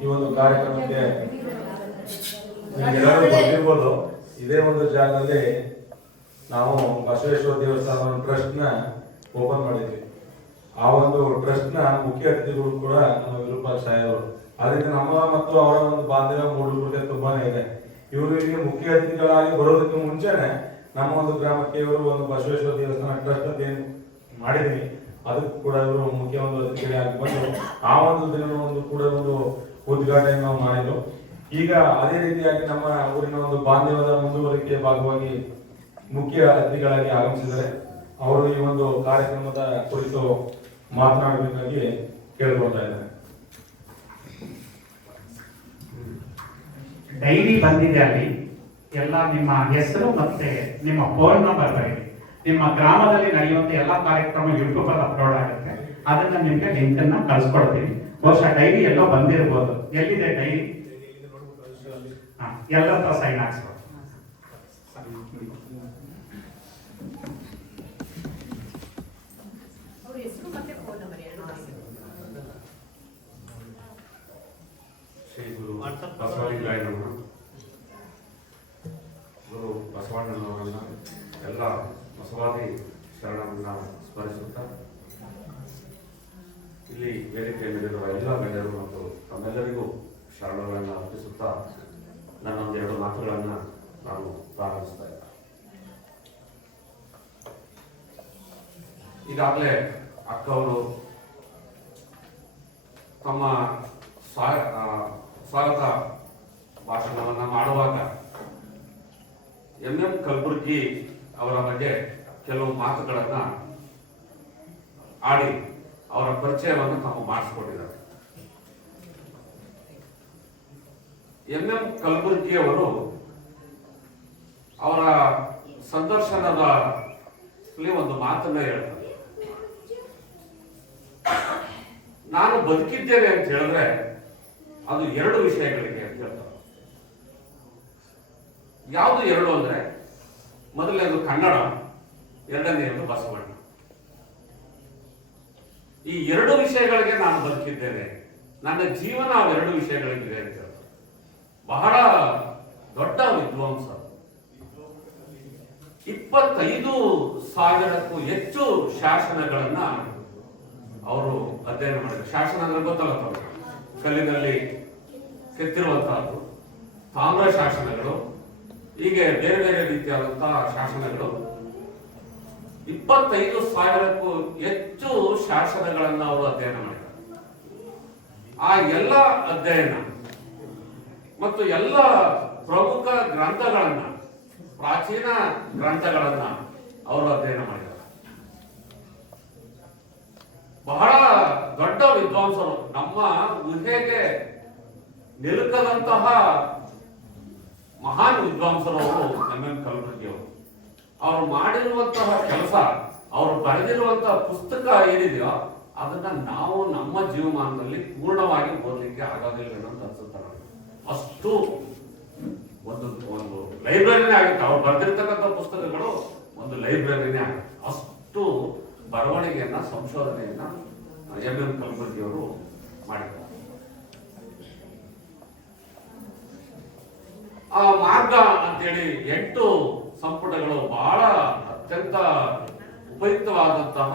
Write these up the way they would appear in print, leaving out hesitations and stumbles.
ಈ ಒಂದು ಕಾರ್ಯಕ್ರಮಕ್ಕೆ ಎಲ್ಲರೂ ಬಂದಿರ್ಬೋದು. ಇದೇ ಒಂದು ಜಾಗದಲ್ಲಿ ನಾವು ಬಸವೇಶ್ವರ ದೇವಸ್ಥಾನ ಟ್ರಸ್ಟ್ ನ ಓಪನ್ ಮಾಡಿದ್ವಿ. ಆ ಒಂದು ಟ್ರಸ್ಟ್ ನ ಮುಖ್ಯ ಅತಿಥಿಗಳು ಕೂಡ ನಮ್ಮ ವಿರೂಪಾಕ್ಷ ಸಾಹೇಬರು. ಅದರಿಂದ ನಮ್ಮ ಮತ್ತು ಅವರ ಒಂದು ಬಾಂಧವ್ಯ ಮೂಡುಬಿಡುತ್ತೆ ತುಂಬಾನೇ ಇದೆ. ಇವರು ಇಲ್ಲಿಗೆ ಮುಖ್ಯ ಅತಿಥಿಗಳಾಗಿ ಬರೋದಕ್ಕೆ ಮುಂಚೆನೆ ನಮ್ಮ ಒಂದು ಗ್ರಾಮಕ್ಕೆ ಇವರು ಒಂದು ಬಸವೇಶ್ವರ ದೇವಸ್ಥಾನ ಟ್ರಸ್ಟ್ ಅಂತ ಏನು ಮಾಡಿದೀವಿ ಅದಕ್ಕೂ ಕೂಡ ಇವರು ಮುಖ್ಯ ಒಂದು ಅತಿಥಿಗಳಾಗಿ ಬಂದು ಆ ಒಂದು ದಿನ ಒಂದು ಕೂಡ ಒಂದು ಉದ್ಘಾಟನೆ ನಾವು ಮಾಡಿದ್ರು. ಈಗ ಅದೇ ರೀತಿಯಾಗಿ ನಮ್ಮ ಊರಿನ ಒಂದು ಬಾಂಧವ್ಯದ ಮುಂದುವರಿಕೆ ಭಾಗವಾಗಿ ಮುಖ್ಯ ಅತಿಥಿಗಳಾಗಿ ಆಗಮಿಸಿದ್ದಾರೆ. ಅವರು ಈ ಒಂದು ಕಾರ್ಯಕ್ರಮದ ಕುರಿತು ಮಾತನಾಡಬೇಕಾಗಿ ಕೇಳ್ಕೊಳ್ತಾ ಇದ್ದಾರೆ. ಡೈರಿ ಬಂದಿದೆ, ಅಲ್ಲಿ ಎಲ್ಲ ನಿಮ್ಮ ಹೆಸರು ಮತ್ತೆ ನಿಮ್ಮ ಫೋನ್ ನಂಬರ್ ಬರೀರಿ. ನಿಮ್ಮ ಗ್ರಾಮದಲ್ಲಿ ನಡೆಯುವಂತ ಎಲ್ಲ ಕಾರ್ಯಕ್ರಮ ಯೂಟ್ಯೂಬ್ ಅಲ್ಲಿ ಅಪ್ಲೋಡ್ ಆಗುತ್ತೆ. ಅದನ್ನ ನಿಮ್ಗೆ ಲಿಂಕ್ ಅನ್ನ ಕಳ್ಸ್ಕೊಡ್ತೀನಿ. ಬಹುಶಃ ಡೈರಿ ಎಲ್ಲೋ ಬಂದಿರಬಹುದು. ಎಲ್ಲಿದೆ ಡೈರಿ? ಎಲ್ಲ ಹತ್ರ ಸೈನ್ ಹಾಕ್ಸ್ಕೊಡಿ. ಶ್ರೀ ಗುರು ಬಸವಲಿಂಗಾಯನವರು, ಗುರು ಬಸವಣ್ಣನವರನ್ನ ಎಲ್ಲ ಬಸವಾದಿ ಶರಣರನ್ನ ಸ್ಮರಿಸುತ್ತಾ ಇಲ್ಲಿ ವೇದಿಕೆ ಮೇಲಿರುವ ಎಲ್ಲ ಗಣ್ಯರು ಮತ್ತು ತಮ್ಮೆಲ್ಲರಿಗೂ ಶರಣಗಳನ್ನು ಅರ್ಪಿಸುತ್ತಾ ನನ್ನೊಂದೆರಡು ಮಾತುಗಳನ್ನು ನಾನು ಪ್ರಾರಂಭಿಸ್ತಾ ಇದ್ದೆ. ಈಗಾಗಲೇ ಅಕ್ಕವರು ತಮ್ಮ ಸ್ವಾಗತ ಭಾಷಣವನ್ನು ಮಾಡುವಾಗ ಎಂ ಕಲಬುರ್ಗಿ ಅವರ ಬಗ್ಗೆ ಕೆಲವು ಮಾತುಗಳನ್ನು ಆಡಿ ಅವರ ಪರಿಚಯವನ್ನು ತಾವು ಮಾಡಿಸಿಕೊಂಡಿದ್ದಾರೆ. ಎಂ ಕಲಬುರ್ಗಿ ಅವರು ಅವರ ಸಂದರ್ಶನದ ಒಂದು ಮಾತನ್ನ ಹೇಳ್ತಾರೆ. ನಾನು ಬದುಕಿದ್ದೇನೆ ಅಂತ ಹೇಳಿದ್ರೆ ಅದು ಎರಡು ವಿಷಯಗಳಿಗೆ ಅಂತ ಹೇಳ್ತಾರೆ. ಯಾವುದು ಎರಡು ಅಂದ್ರೆ, ಮೊದಲನೇದು ಕನ್ನಡ, ಎರಡನೆಯದು ಬಸವಣ್ಣ. ಈ ಎರಡು ವಿಷಯಗಳಿಗೆ ನಾನು ಬದುಕಿದ್ದೇನೆ, ನನ್ನ ಜೀವನ ಅವೆರಡು ವಿಷಯಗಳಿಗಿದೆ ಅಂತ ಹೇಳ್ತಾರೆ. ಬಹಳ ದೊಡ್ಡ ವಿದ್ವಾಂಸ. 25,000ಕ್ಕೂ ಹೆಚ್ಚು ಶಾಸನಗಳನ್ನ ಅವರು ಅಧ್ಯಯನ ಮಾಡಿದ್ದಾರೆ. ಶಾಸನ ಅಂದ್ರೆ ಗೊತ್ತಲ್ಲ, ಕಲ್ಲಿನಲ್ಲಿ ಕೆತ್ತಿರುವಂತಹದ್ದು, ತಾಮ್ರ ಶಾಸನಗಳು, ಹೀಗೆ ಬೇರೆ ಬೇರೆ ರೀತಿಯಾದಂತಹ ಶಾಸನಗಳು. 25,000ಕ್ಕೂ ಹೆಚ್ಚು ಶಾಸನಗಳನ್ನ ಅವರು ಅಧ್ಯಯನ ಮಾಡಿದ್ದಾರೆ. ಆ ಎಲ್ಲ ಅಧ್ಯಯನ ಮತ್ತು ಎಲ್ಲ ಪ್ರಮುಖ ಗ್ರಂಥಗಳನ್ನ, ಪ್ರಾಚೀನ ಗ್ರಂಥಗಳನ್ನ ಅವರು ಅಧ್ಯಯನ ಮಾಡಿದ್ದಾರೆ. ಬಹಳ ದೊಡ್ಡ ವಿದ್ವಾಂಸರು. ನಮ್ಮ ಊಹೆಗೆ ನಿಲುಕದಂತಹ ಮಹಾನ್ ವಿದ್ವಾಂಸರು ಅವರು ಎಂ ಕಲಬುರ್ಗಿ ಅವರು. ಅವರು ಮಾಡಿರುವಂತಹ ಕೆಲಸ, ಅವರು ಬರೆದಿರುವಂತಹ ಪುಸ್ತಕ ಏನಿದೆಯೋ ಅದನ್ನ ನಾವು ನಮ್ಮ ಜೀವಮಾನದಲ್ಲಿ ಪೂರ್ಣವಾಗಿ ಓದಲಿಕ್ಕೆ ಆಗೋದಿಲ್ಲ ಅಂತ ಅನ್ಸುತ್ತೆ. ಅಷ್ಟು ಒಂದು ಲೈಬ್ರರಿನೇ ಆಗುತ್ತೆ. ಅವ್ರು ಬರೆದಿರ್ತಕ್ಕಂಥ ಪುಸ್ತಕಗಳು ಒಂದು ಲೈಬ್ರರಿನೇ ಆಗುತ್ತೆ. ಅಷ್ಟು ಬರವಣಿಗೆಯನ್ನ, ಸಂಶೋಧನೆಯನ್ನ ಎಂ ಕಲಬುರ್ಗಿ ಅವರು ಮಾಡಿದ್ದಾರೆ. ಆ ಮಾರ್ಗ ಅಂತೇಳಿ 8 ಸಂಪುಟಗಳು ಬಹಳ ಅತ್ಯಂತ ಉಪಯುಕ್ತವಾದಂತಹ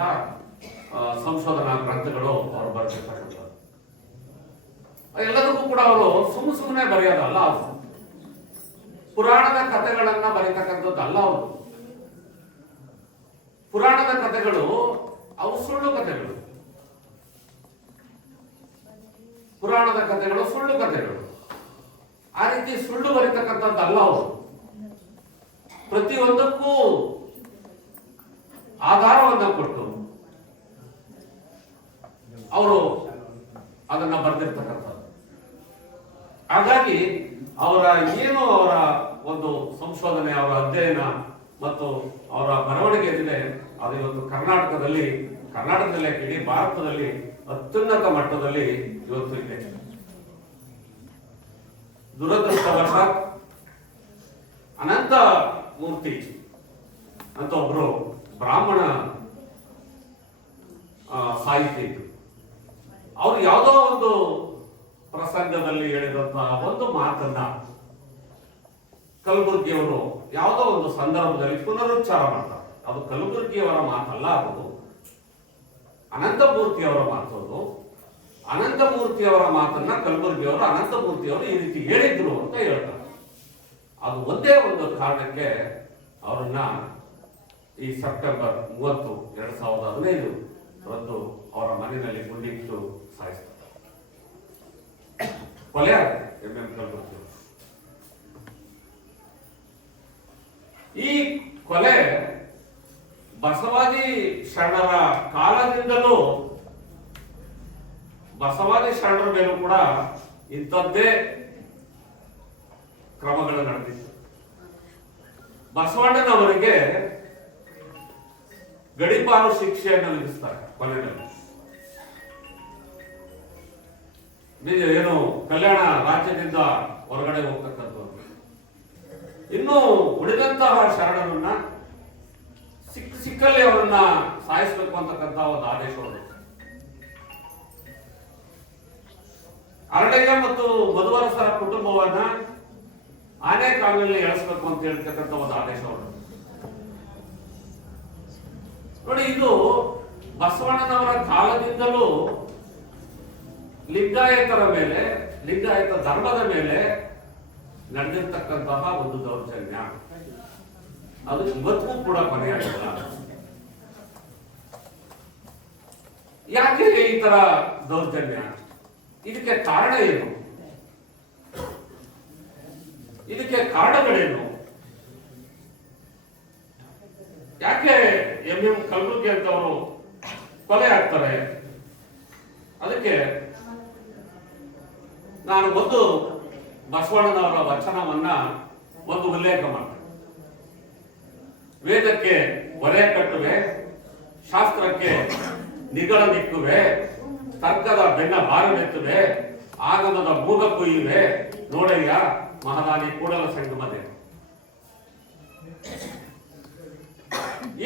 ಸಂಶೋಧನಾ ಗ್ರಂಥಗಳು ಅವರು ಬರೆದಿರ್ತಕ್ಕಂಥದ್ದು. ಎಲ್ಲದಕ್ಕೂ ಕೂಡ ಅವರು ಸುಮ್ಮನೆ ಬರೆಯೋದಲ್ಲ, ಅವರು ಪುರಾಣದ ಕಥೆಗಳನ್ನ ಬರೀತಕ್ಕಂಥದ್ದಲ್ಲ. ಅವರು ಪುರಾಣದ ಕಥೆಗಳು ಅವು ಸುಳ್ಳು ಕಥೆಗಳು. ಪುರಾಣದ ಕಥೆಗಳು ಸುಳ್ಳು ಕಥೆಗಳು. ಆ ರೀತಿ ಸುಳ್ಳು ಬರೀತಕ್ಕಂಥದ್ದಲ್ಲ. ಅವರು ಪ್ರತಿಯೊಂದಕ್ಕೂ ಆಧಾರವನ್ನು ಕೊಟ್ಟು ಅವರು ಅದನ್ನ ಬರೆದಿರ್ತಕ್ಕಂಥದ್ದು. ಹಾಗಾಗಿ ಅವರ ಒಂದು ಸಂಶೋಧನೆ, ಅವರ ಅಧ್ಯಯನ ಮತ್ತು ಅವರ ಬರವಣಿಗೆ ಏನಿದೆ ಅದು ಇವತ್ತು ಕರ್ನಾಟಕದಲ್ಲೇ ಇಡೀ ಭಾರತದಲ್ಲಿ ಅತ್ಯುನ್ನತ ಮಟ್ಟದಲ್ಲಿ ಇವತ್ತು ಇದೆ. ದುರದೃಷ್ಟವಶಾತ್ ಅನಂತ ಮೂರ್ತಿ ಅಂತ ಒಬ್ರು ಬ್ರಾಹ್ಮಣ ಸಾಹಿತಿ ಇದ್ರು. ಅವ್ರು ಯಾವುದೋ ಒಂದು ಪ್ರಸಂಗದಲ್ಲಿ ಹೇಳಿದಂತಹ ಒಂದು ಮಾತನ್ನ ಕಲಬುರ್ಗಿಯವರು ಯಾವುದೋ ಒಂದು ಸಂದರ್ಭದಲ್ಲಿ ಪುನರುಚ್ಚಾರ ಮಾಡ್ತಾರೆ. ಅದು ಕಲಬುರ್ಗಿಯವರ ಮಾತಲ್ಲ, ಅದು ಅನಂತಮೂರ್ತಿಯವರ ಮಾತು. ಅದು ಅನಂತಮೂರ್ತಿಯವರ ಮಾತನ್ನ ಕಲಬುರ್ಗಿಯವರು ಅನಂತಮೂರ್ತಿಯವರು ಈ ರೀತಿ ಹೇಳಿದ್ರು ಅಂತ ಹೇಳ್ತಾರೆ. ಅದು ಒಂದೇ ಒಂದು ಕಾರಣಕ್ಕೆ ಅವರನ್ನ ಈ ಸೆಪ್ಟೆಂಬರ್ 30, 2015 ರಂದು ಅವರ ಮನೆಯಲ್ಲಿ ಗುಂಡಿಟ್ಟು ಸಾಯಿಸ್ತಾರೆ. ಕೊಲೆ ಆಗುತ್ತೆ ಎಂ ಕಲಬುರ್ಗಿ. ಈ ಕೊಲೆ ಬಸವಾದಿ ಶರಣರ ಕಾಲದಿಂದಲೂ ಬಸವಾದಿ ಶರಣರ ಮೇಲೂ ಕೂಡ ಇಂಥದ್ದೇ ಕ್ರಮಗಳು ನಡೆದಿತ್ತು. ಬಸವಣ್ಣನವರಿಗೆ ಗಡೀಪಾರು ಶಿಕ್ಷೆಯನ್ನು ವಿಧಿಸ್ತಾರೆ ಕೊನೆಯಲ್ಲಿ. ಏನು ಕಲ್ಯಾಣ ರಾಜ್ಯದಿಂದ ಹೊರಗಡೆ ಹೋಗ್ತಕ್ಕಂಥದ್ದು. ಇನ್ನು ಉಳಿದಂತಹ ಶರಣರನ್ನ ಸಿಕ್ಕಲ್ಲಿ ಅವರನ್ನ ಸಾಯಿಸಬೇಕು ಅಂತಕ್ಕಂಥ ಒಂದು ಆದೇಶವನ್ನು ಅರಳಯ್ಯ ಮತ್ತು ಮಧುವರಸರ ಕುಟುಂಬವನ್ನ ಆನೆಕಾವಿನಲ್ಲಿ ಎಳಿಸಬೇಕು ಅಂತ ಹೇಳ್ತಕ್ಕಂಥ ಒಂದು ಆದೇಶವನ್ನು ನೋಡಿ. ಇದು ಬಸವಣ್ಣನವರ ಕಾಲದಿಂದಲೂ ಲಿಂಗಾಯತರ ಮೇಲೆ, ಲಿಂಗಾಯತ ಧರ್ಮದ ಮೇಲೆ ನಡೆದಿರ್ತಕ್ಕಂತಹ ಒಂದು ದೌರ್ಜನ್ಯ. ಅದು ಇವತ್ತಿಗೂ ಕೂಡ ಕೊನೆಯಾಗಿಲ್ಲ. ಯಾಕೆ ಈ ತರ ದೌರ್ಜನ್ಯ? ಇದಕ್ಕೆ ಕಾರಣ ಏನು? ಇದಕ್ಕೆ ಕಾರಣಗಳೇನು? ಯಾಕೆ ಎಂ ಕಲಬುರ್ಗಿ ಅಂತವರು ಕೊಲೆ ಆಗ್ತಾರೆ? ಅದಕ್ಕೆ ನಾನು ಒಂದು ಬಸವಣ್ಣನವರ ವಚನವನ್ನ ಒಂದು ಉಲ್ಲೇಖ ಮಾಡ್ತೇನೆ. ವೇದಕ್ಕೆ ಹೊರೆ ಕಟ್ಟುವೆ, ಶಾಸ್ತ್ರಕ್ಕೆ ನಿಗಳ ನಿಕ್ಕುವೆ, ತರ್ಕದ ಬೆನ್ನ ಬಾರನೆತ್ತುವೆ, ಆಗಮದ ಮೂಗ ಕೊಯ್ಯುವೆ, ನೋಡಯ್ಯ ಮಹಾರಾಣಿ ಕೂಡಲ ಸಂಗಮದೆ.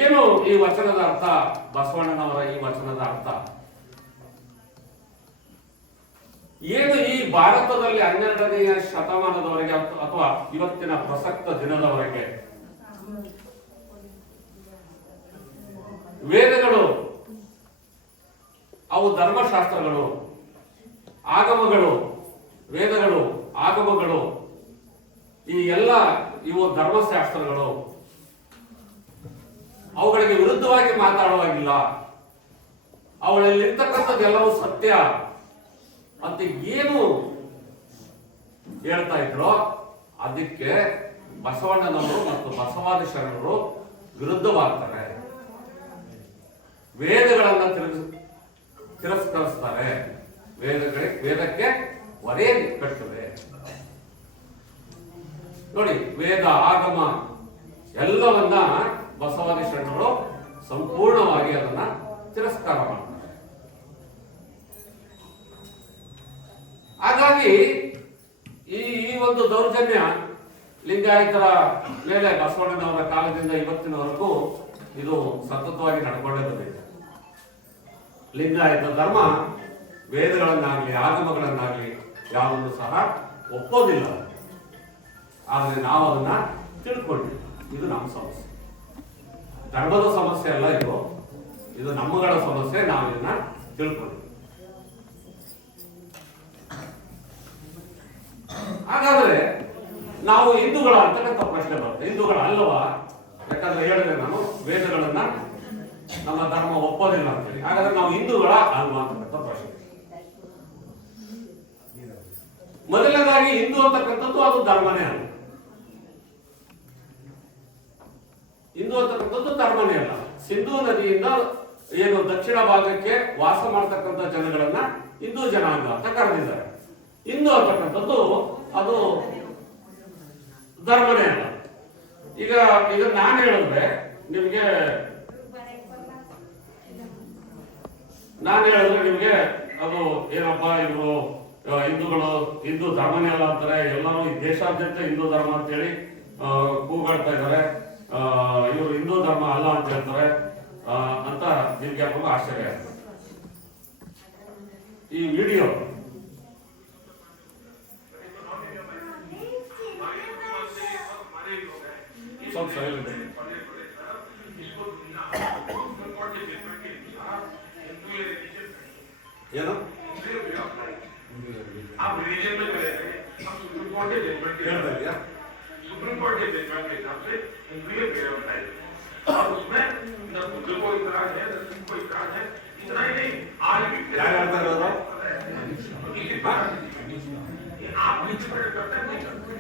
ಏನು ಈ ವಚನದ ಅರ್ಥ? ಬಸವಣ್ಣನವರ ಈ ವಚನದ ಅರ್ಥ ಏನು? ಈ ಭಾರತದಲ್ಲಿ 12ನೆಯ ಶತಮಾನದವರೆಗೆ ಅಥವಾ ಇವತ್ತಿನ ಪ್ರಸಕ್ತ ದಿನದವರೆಗೆ ವೇದಗಳು, ಅವು ಧರ್ಮಶಾಸ್ತ್ರಗಳು, ಆಗಮಗಳು, ವೇದಗಳು, ಆಗಮಗಳು, ಈ ಎಲ್ಲ ಇವು ಧರ್ಮಶಾಸ್ತ್ರಗಳು, ಅವುಗಳಿಗೆ ವಿರುದ್ಧವಾಗಿ ಮಾತಾಡುವಾಗಿಲ್ಲ. ಅವುಗಳಲ್ಲಿರ್ತಕ್ಕಂಥದ್ದೆಲ್ಲವೂ ಸತ್ಯ ಅಂತ ಏನು ಹೇಳ್ತಾ ಇದ್ರು, ಅದಕ್ಕೆ ಬಸವಣ್ಣನವರು ಮತ್ತು ಬಸವಾದಿ ಶರಣರು ವಿರುದ್ಧವಾಗ್ತಾರೆ. ವೇದಗಳನ್ನ ತಿರಸ್ಕರಿಸ್ತಾರೆ. ವೇದಕ್ಕೆ ಹೊರೆ ಕಟ್ಟುವೆ. ನೋಡಿ, ವೇದ ಆಗಮ ಎಲ್ಲವನ್ನ ಬಸವಾದಿ ಶರಣರು ಸಂಪೂರ್ಣವಾಗಿ ಅದನ್ನ ತಿರಸ್ಕಾರ ಮಾಡ್ತಾರೆ. ಹಾಗಾಗಿ ಈ ಒಂದು ದೌರ್ಜನ್ಯ ಲಿಂಗಾಯತರ ಮೇಲೆ ಬಸವಣ್ಣನವರ ಕಾಲದಿಂದ ಇವತ್ತಿನವರೆಗೂ ಇದು ಸತತವಾಗಿ ನಡ್ಕೊಂಡೇ ಬಂದಿದೆ. ಲಿಂಗಾಯತ ಧರ್ಮ ವೇದಗಳನ್ನಾಗ್ಲಿ ಆಗಮಗಳನ್ನಾಗ್ಲಿ ಯಾವುದನ್ನು ಸಹ ಒಪ್ಪೋದಿಲ್ಲ. ಆದರೆ ನಾವು ಅದನ್ನ ತಿಳ್ಕೊಂಡ್ವಿ. ಇದು ನಮ್ಮ ಸಮಸ್ಯೆ, ಧರ್ಮದ ಸಮಸ್ಯೆ ಅಲ್ಲ ಇದು ನಮ್ಮಗಳ ಸಮಸ್ಯೆ. ನಾವು ಇದನ್ನ ತಿಳ್ಕೊಂಡ್ವಿ. ಹಾಗಾದ್ರೆ ನಾವು ಹಿಂದೂಗಳ ಅಂತಕ್ಕಂಥ ಪ್ರಶ್ನೆ ಬರುತ್ತೆ. ಹಿಂದೂಗಳ ಅಲ್ಲವಾ? ಯಾಕಂದ್ರೆ ಹೇಳಿದ್ರೆ ನಾನು ವೇದಗಳನ್ನ ನಮ್ಮ ಧರ್ಮ ಒಪ್ಪೋದಿಲ್ಲ ಅಂತೇಳಿ. ಹಾಗಾದ್ರೆ ನಾವು ಹಿಂದೂಗಳ ಅಲ್ವಾ ಅಂತಕ್ಕಂಥ ಪ್ರಶ್ನೆ. ಮೊದಲನೇದಾಗಿ ಹಿಂದೂ ಅಂತಕ್ಕಂಥದ್ದು ಅದು ಧರ್ಮನೇ ಅಲ್ಲ. ಹಿಂದೂ ಅಂತಕ್ಕಂಥದ್ದು ಧರ್ಮನೇ ಅಲ್ಲ. ಸಿಂಧೂ ನದಿಯಿಂದ ಏನು ದಕ್ಷಿಣ ಭಾಗಕ್ಕೆ ವಾಸ ಮಾಡ್ತಕ್ಕಂಥ ಜನಗಳನ್ನ ಹಿಂದೂ ಜನಾಂಗ ಅಂತ ಕರೆದಿದ್ದಾರೆ. ಹಿಂದೂ ಅಂತಕ್ಕಂಥದ್ದು ಅದು ಧರ್ಮನೇ ಅಲ್ಲ. ಈಗ ನಾನು ಹೇಳಿದ್ರೆ ನಿಮ್ಗೆ ಅದು ಏನಪ್ಪಾ ಇವರು ಹಿಂದೂಗಳು ಹಿಂದೂ ಧರ್ಮನೇ ಅಲ್ಲ ಅಂತಾರೆ. ಎಲ್ಲರೂ ಈ ದೇಶಾದ್ಯಂತ ಹಿಂದೂ ಧರ್ಮ ಅಂತೇಳಿ ಕೂಗಾಡ್ತಾ ಇದ್ದಾರೆ. ಇವರು ಹಿಂದೂ ಧರ್ಮ ಅಲ್ಲ ಅಂತ ಹೇಳ್ತಾರೆ ಅಂತ ನಿಮ್ಗೆ ಯಾಕೋ ಆಶ್ಚರ್ಯ ಆಗ್ತದೆ. ಈ ವಿಡಿಯೋ बहुत साइलेंट है ಏನು आप रिलीजन में चले गए, हम सुप्रीम कोर्ट के जजमेंट ಹೇಳ್ತಾ ಇದೆಯಾ सुप्रीम कोर्ट के जजमेंट के हिसाब से इंक्लूड किया होता है और उसमें न बुद्ध को इतराज है न सिंह को इतराज है, इतना ही नहीं आज भी ಯಾರು ಹೇಳ್ತಾ ಇರೋದು आप इंटरप्रेट करते हैं नहीं करते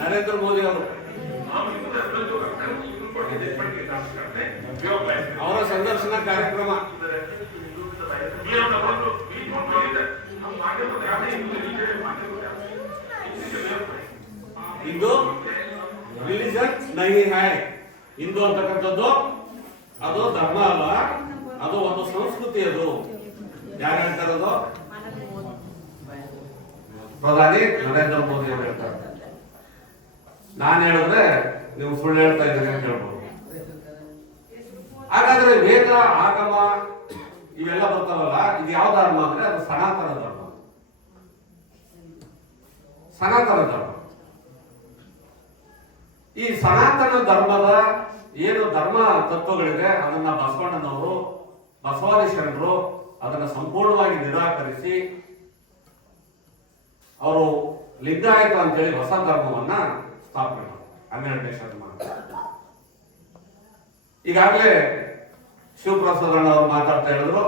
ನರೇಂದ್ರ ಮೋದಿ ಅವರು हम इंटरप्रेट जो करते हैं सुप्रीम कोर्ट के जजमेंट के हिसाब से करते हैं वे ऑफ लाइफ ಅವರ ಸಂದರ್ಶನ ಕಾರ್ಯಕ್ರಮ ये हम लोग बीच में बोले थे हम आगे को ध्यान नहीं नीचे आगे को ध्यान ಇಂದು ರಿಲಿಜನ್ ನಹಿ ಹೈ ಹಿಂದೂ ಅಂತಕ್ಕಂಥದ್ದು ಅದು ಧರ್ಮ ಅಲ್ಲ, ಅದು ಒಂದು ಸಂಸ್ಕೃತಿ. ಅದು ಯಾರು ಹೇಳ್ತಾ ಇರೋದು? ಪ್ರಧಾನಿ ನರೇಂದ್ರ ಮೋದಿ ಅವರು ಹೇಳ್ತಾರೆ. ನಾನು ಹೇಳಿದ್ರೆ ನೀವು ಸುಳ್ಳು ಹೇಳ್ತಾ ಇದ್ದೀರಿ ಅಂತ ಹೇಳ್ಬೋದು. ಹಾಗಾದ್ರೆ ವೇದ ಆಗಮ ಇವೆಲ್ಲ ಬರ್ತಾವಲ್ಲ, ಇದು ಯಾವ ಧರ್ಮ ಅಂದ್ರೆ ಅದು ಸನಾತನ ಧರ್ಮ. ಸನಾತನ ಧರ್ಮ. ಈ ಸನಾತನ ಧರ್ಮದ ಏನು ಧರ್ಮ ತತ್ವಗಳಿದೆ ಅದನ್ನ ಬಸವಣ್ಣನವರು, ಬಸವಾದಿ ಶರಣರು ಅದನ್ನ ಸಂಪೂರ್ಣವಾಗಿ ನಿರಾಕರಿಸಿ ಅವರು ಲಿಂಗಾಯತ ಅಂತೇಳಿ ಹೊಸ ಧರ್ಮವನ್ನ ಸ್ಥಾಪನೆ ಮಾಡಿದ್ರು 12ನೇ ಶತಮಾನ. ಈಗಾಗಲೇ ಶಿವಪ್ರಸಾದ್ ಅಣ್ಣ ಅವರು ಮಾತಾಡ್ತಾ ಹೇಳಿದ್ರು,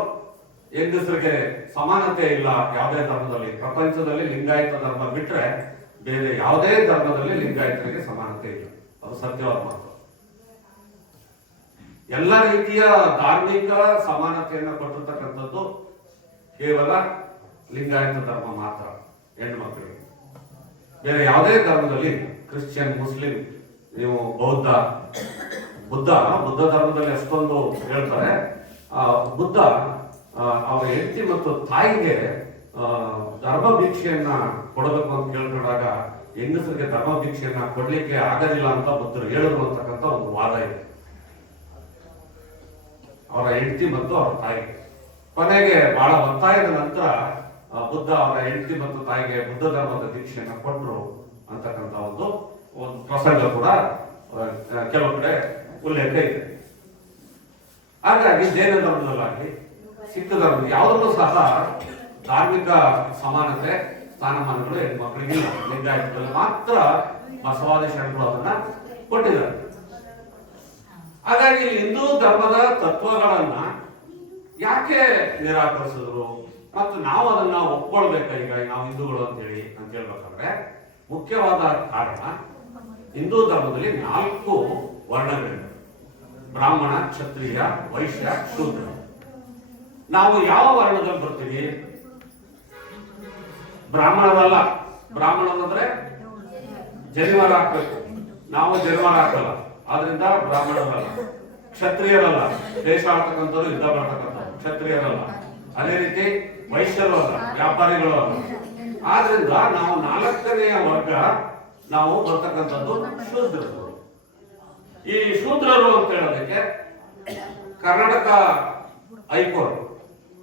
ಹೆಂಗಸರಿಗೆ ಸಮಾನತೆ ಇಲ್ಲ ಯಾವುದೇ ಧರ್ಮದಲ್ಲಿ. ಪ್ರಪಂಚದಲ್ಲಿ ಲಿಂಗಾಯತ ಧರ್ಮ ಬಿಟ್ರೆ ಬೇರೆ ಯಾವುದೇ ಧರ್ಮದಲ್ಲಿ ಲಿಂಗಾಯತರಿಗೆ ಸಮಾನತೆ ಇಲ್ಲ. ಅದು ಸತ್ಯವಾದ ಮಾತು. ಎಲ್ಲ ರೀತಿಯ ಧಾರ್ಮಿಕ ಸಮಾನತೆಯನ್ನು ಕೊಟ್ಟಿರ್ತಕ್ಕಂಥದ್ದು ಕೇವಲ ಲಿಂಗಾಯತ ಧರ್ಮ ಮಾತ್ರ ಹೆಣ್ಣು ಮಕ್ಕಳಿಗೆ. ಬೇರೆ ಯಾವುದೇ ಧರ್ಮದಲ್ಲಿ ಕ್ರಿಶ್ಚಿಯನ್, ಮುಸ್ಲಿಂ, ನೀವು ಬೌದ್ಧ, ಬುದ್ಧ ಧರ್ಮದಲ್ಲಿ ಅಷ್ಟೊಂದು ಹೇಳ್ತಾರೆ. ಬುದ್ಧ ಅವರ ಹೆಂಡತಿ ಮತ್ತು ತಾಯಿಗೆ ಧರ್ಮ ಭಿಕ್ಷೆಯನ್ನ ಕೊಡಬೇಕು ಅಂತ ಕೇಳ್ಕೊಂಡಾಗ ಹೆಂಗಸರಿಗೆ ಧರ್ಮ ಭಿಕ್ಷೆಯನ್ನ ಕೊಡ್ಲಿಕ್ಕೆ ಆಗೋದಿಲ್ಲ ಅಂತ ಬುದ್ಧರು ಹೇಳಿದ್ರು ಅಂತಕ್ಕಂಥ ಒಂದು ವಾದ ಇದೆ ಅವರ ಹೆಂಡತಿ ಮತ್ತು ಅವರ ತಾಯಿಗೆ. ಕೊನೆಗೆ ಬಹಳ ಒತ್ತಾಯದ ನಂತರ ಬುದ್ಧ ಅವರ ಹೆಂಡತಿ ಮತ್ತು ತಾಯಿಗೆ ಬುದ್ಧ ಧರ್ಮದ ದೀಕ್ಷೆಯನ್ನ ಕೊಟ್ಟರು ಅಂತಕ್ಕಂಥ ಒಂದು ಪ್ರಸಂಗ ಕೂಡ ಕೆಲವು ಕಡೆ ಉಲ್ಲೇಖ ಇದೆ. ಹಾಗಾಗಿ ಜೈನ ಧರ್ಮದಲ್ಲಾಗಲಿ ಸಿಖ್ ಧರ್ಮ ಯಾವುದರಲ್ಲೂ ಸಹ ಧಾರ್ಮಿಕ ಸಮಾನತೆ ಸ್ಥಾನಮಾನಗಳು ಹೆಣ್ಮಕ್ಳಿಗಿಲ್ಲ. ಲಿಂಗಾಯತದಲ್ಲಿ ಮಾತ್ರ ಬಸವಾದಿ ಶರಣರು ಅದನ್ನ ಕೊಟ್ಟಿದ್ದಾರೆ. ಹಾಗಾಗಿ ಹಿಂದೂ ಧರ್ಮದ ತತ್ವಗಳನ್ನ ಯಾಕೆ ನಿರಾಕರಿಸಿದ್ರು ಮತ್ತು ನಾವು ಅದನ್ನ ಒಪ್ಕೊಳ್ಬೇಕ ಈಗ ನಾವು ಹಿಂದೂಗಳು ಅಂತ ಹೇಳ್ಬೇಕಂದ್ರೆ ಮುಖ್ಯವಾದ ಕಾರಣ ಹಿಂದೂ ಧರ್ಮದಲ್ಲಿ 4 ವರ್ಣಗಳಿವೆ: ಬ್ರಾಹ್ಮಣ, ಕ್ಷತ್ರಿಯ, ವೈಶ್ಯ, ಶೂದ್ರ. ನಾವು ಯಾವ ವರ್ಣದಲ್ಲಿ ಬರ್ತೀವಿ? ಬ್ರಾಹ್ಮಣರಲ್ಲ. ಬ್ರಾಹ್ಮಣರಂದ್ರೆ ಜನಿವಾರ ಹಾಕ್ಬೇಕು, ನಾವು ಜನಿವಾರ ಹಾಕಲ್ಲ, ಆದ್ರಿಂದ ಬ್ರಾಹ್ಮಣರಲ್ಲ. ಕ್ಷತ್ರಿಯರಲ್ಲ, ದೇಶ ಆಡ್ತಕ್ಕಂಥವ್ರು, ಯುದ್ಧ ಮಾಡ್ತಕ್ಕಂಥವ್ರು ಕ್ಷತ್ರಿಯರಲ್ಲ. ಅದೇ ರೀತಿ ವೈಶ್ಯರು ಅಲ್ಲ, ವ್ಯಾಪಾರಿಗಳು ಅಲ್ಲ. ಆದ್ರಿಂದ ನಾವು 4ನೇ ವರ್ಗ ನಾವು ಬರ್ತಕ್ಕಂಥದ್ದು ಶೂದ್ರರು. ಈ ಶೂದ್ರರು ಅಂತ ಹೇಳೋದಕ್ಕೆ ಕರ್ನಾಟಕ ಹೈಕೋರ್ಟ್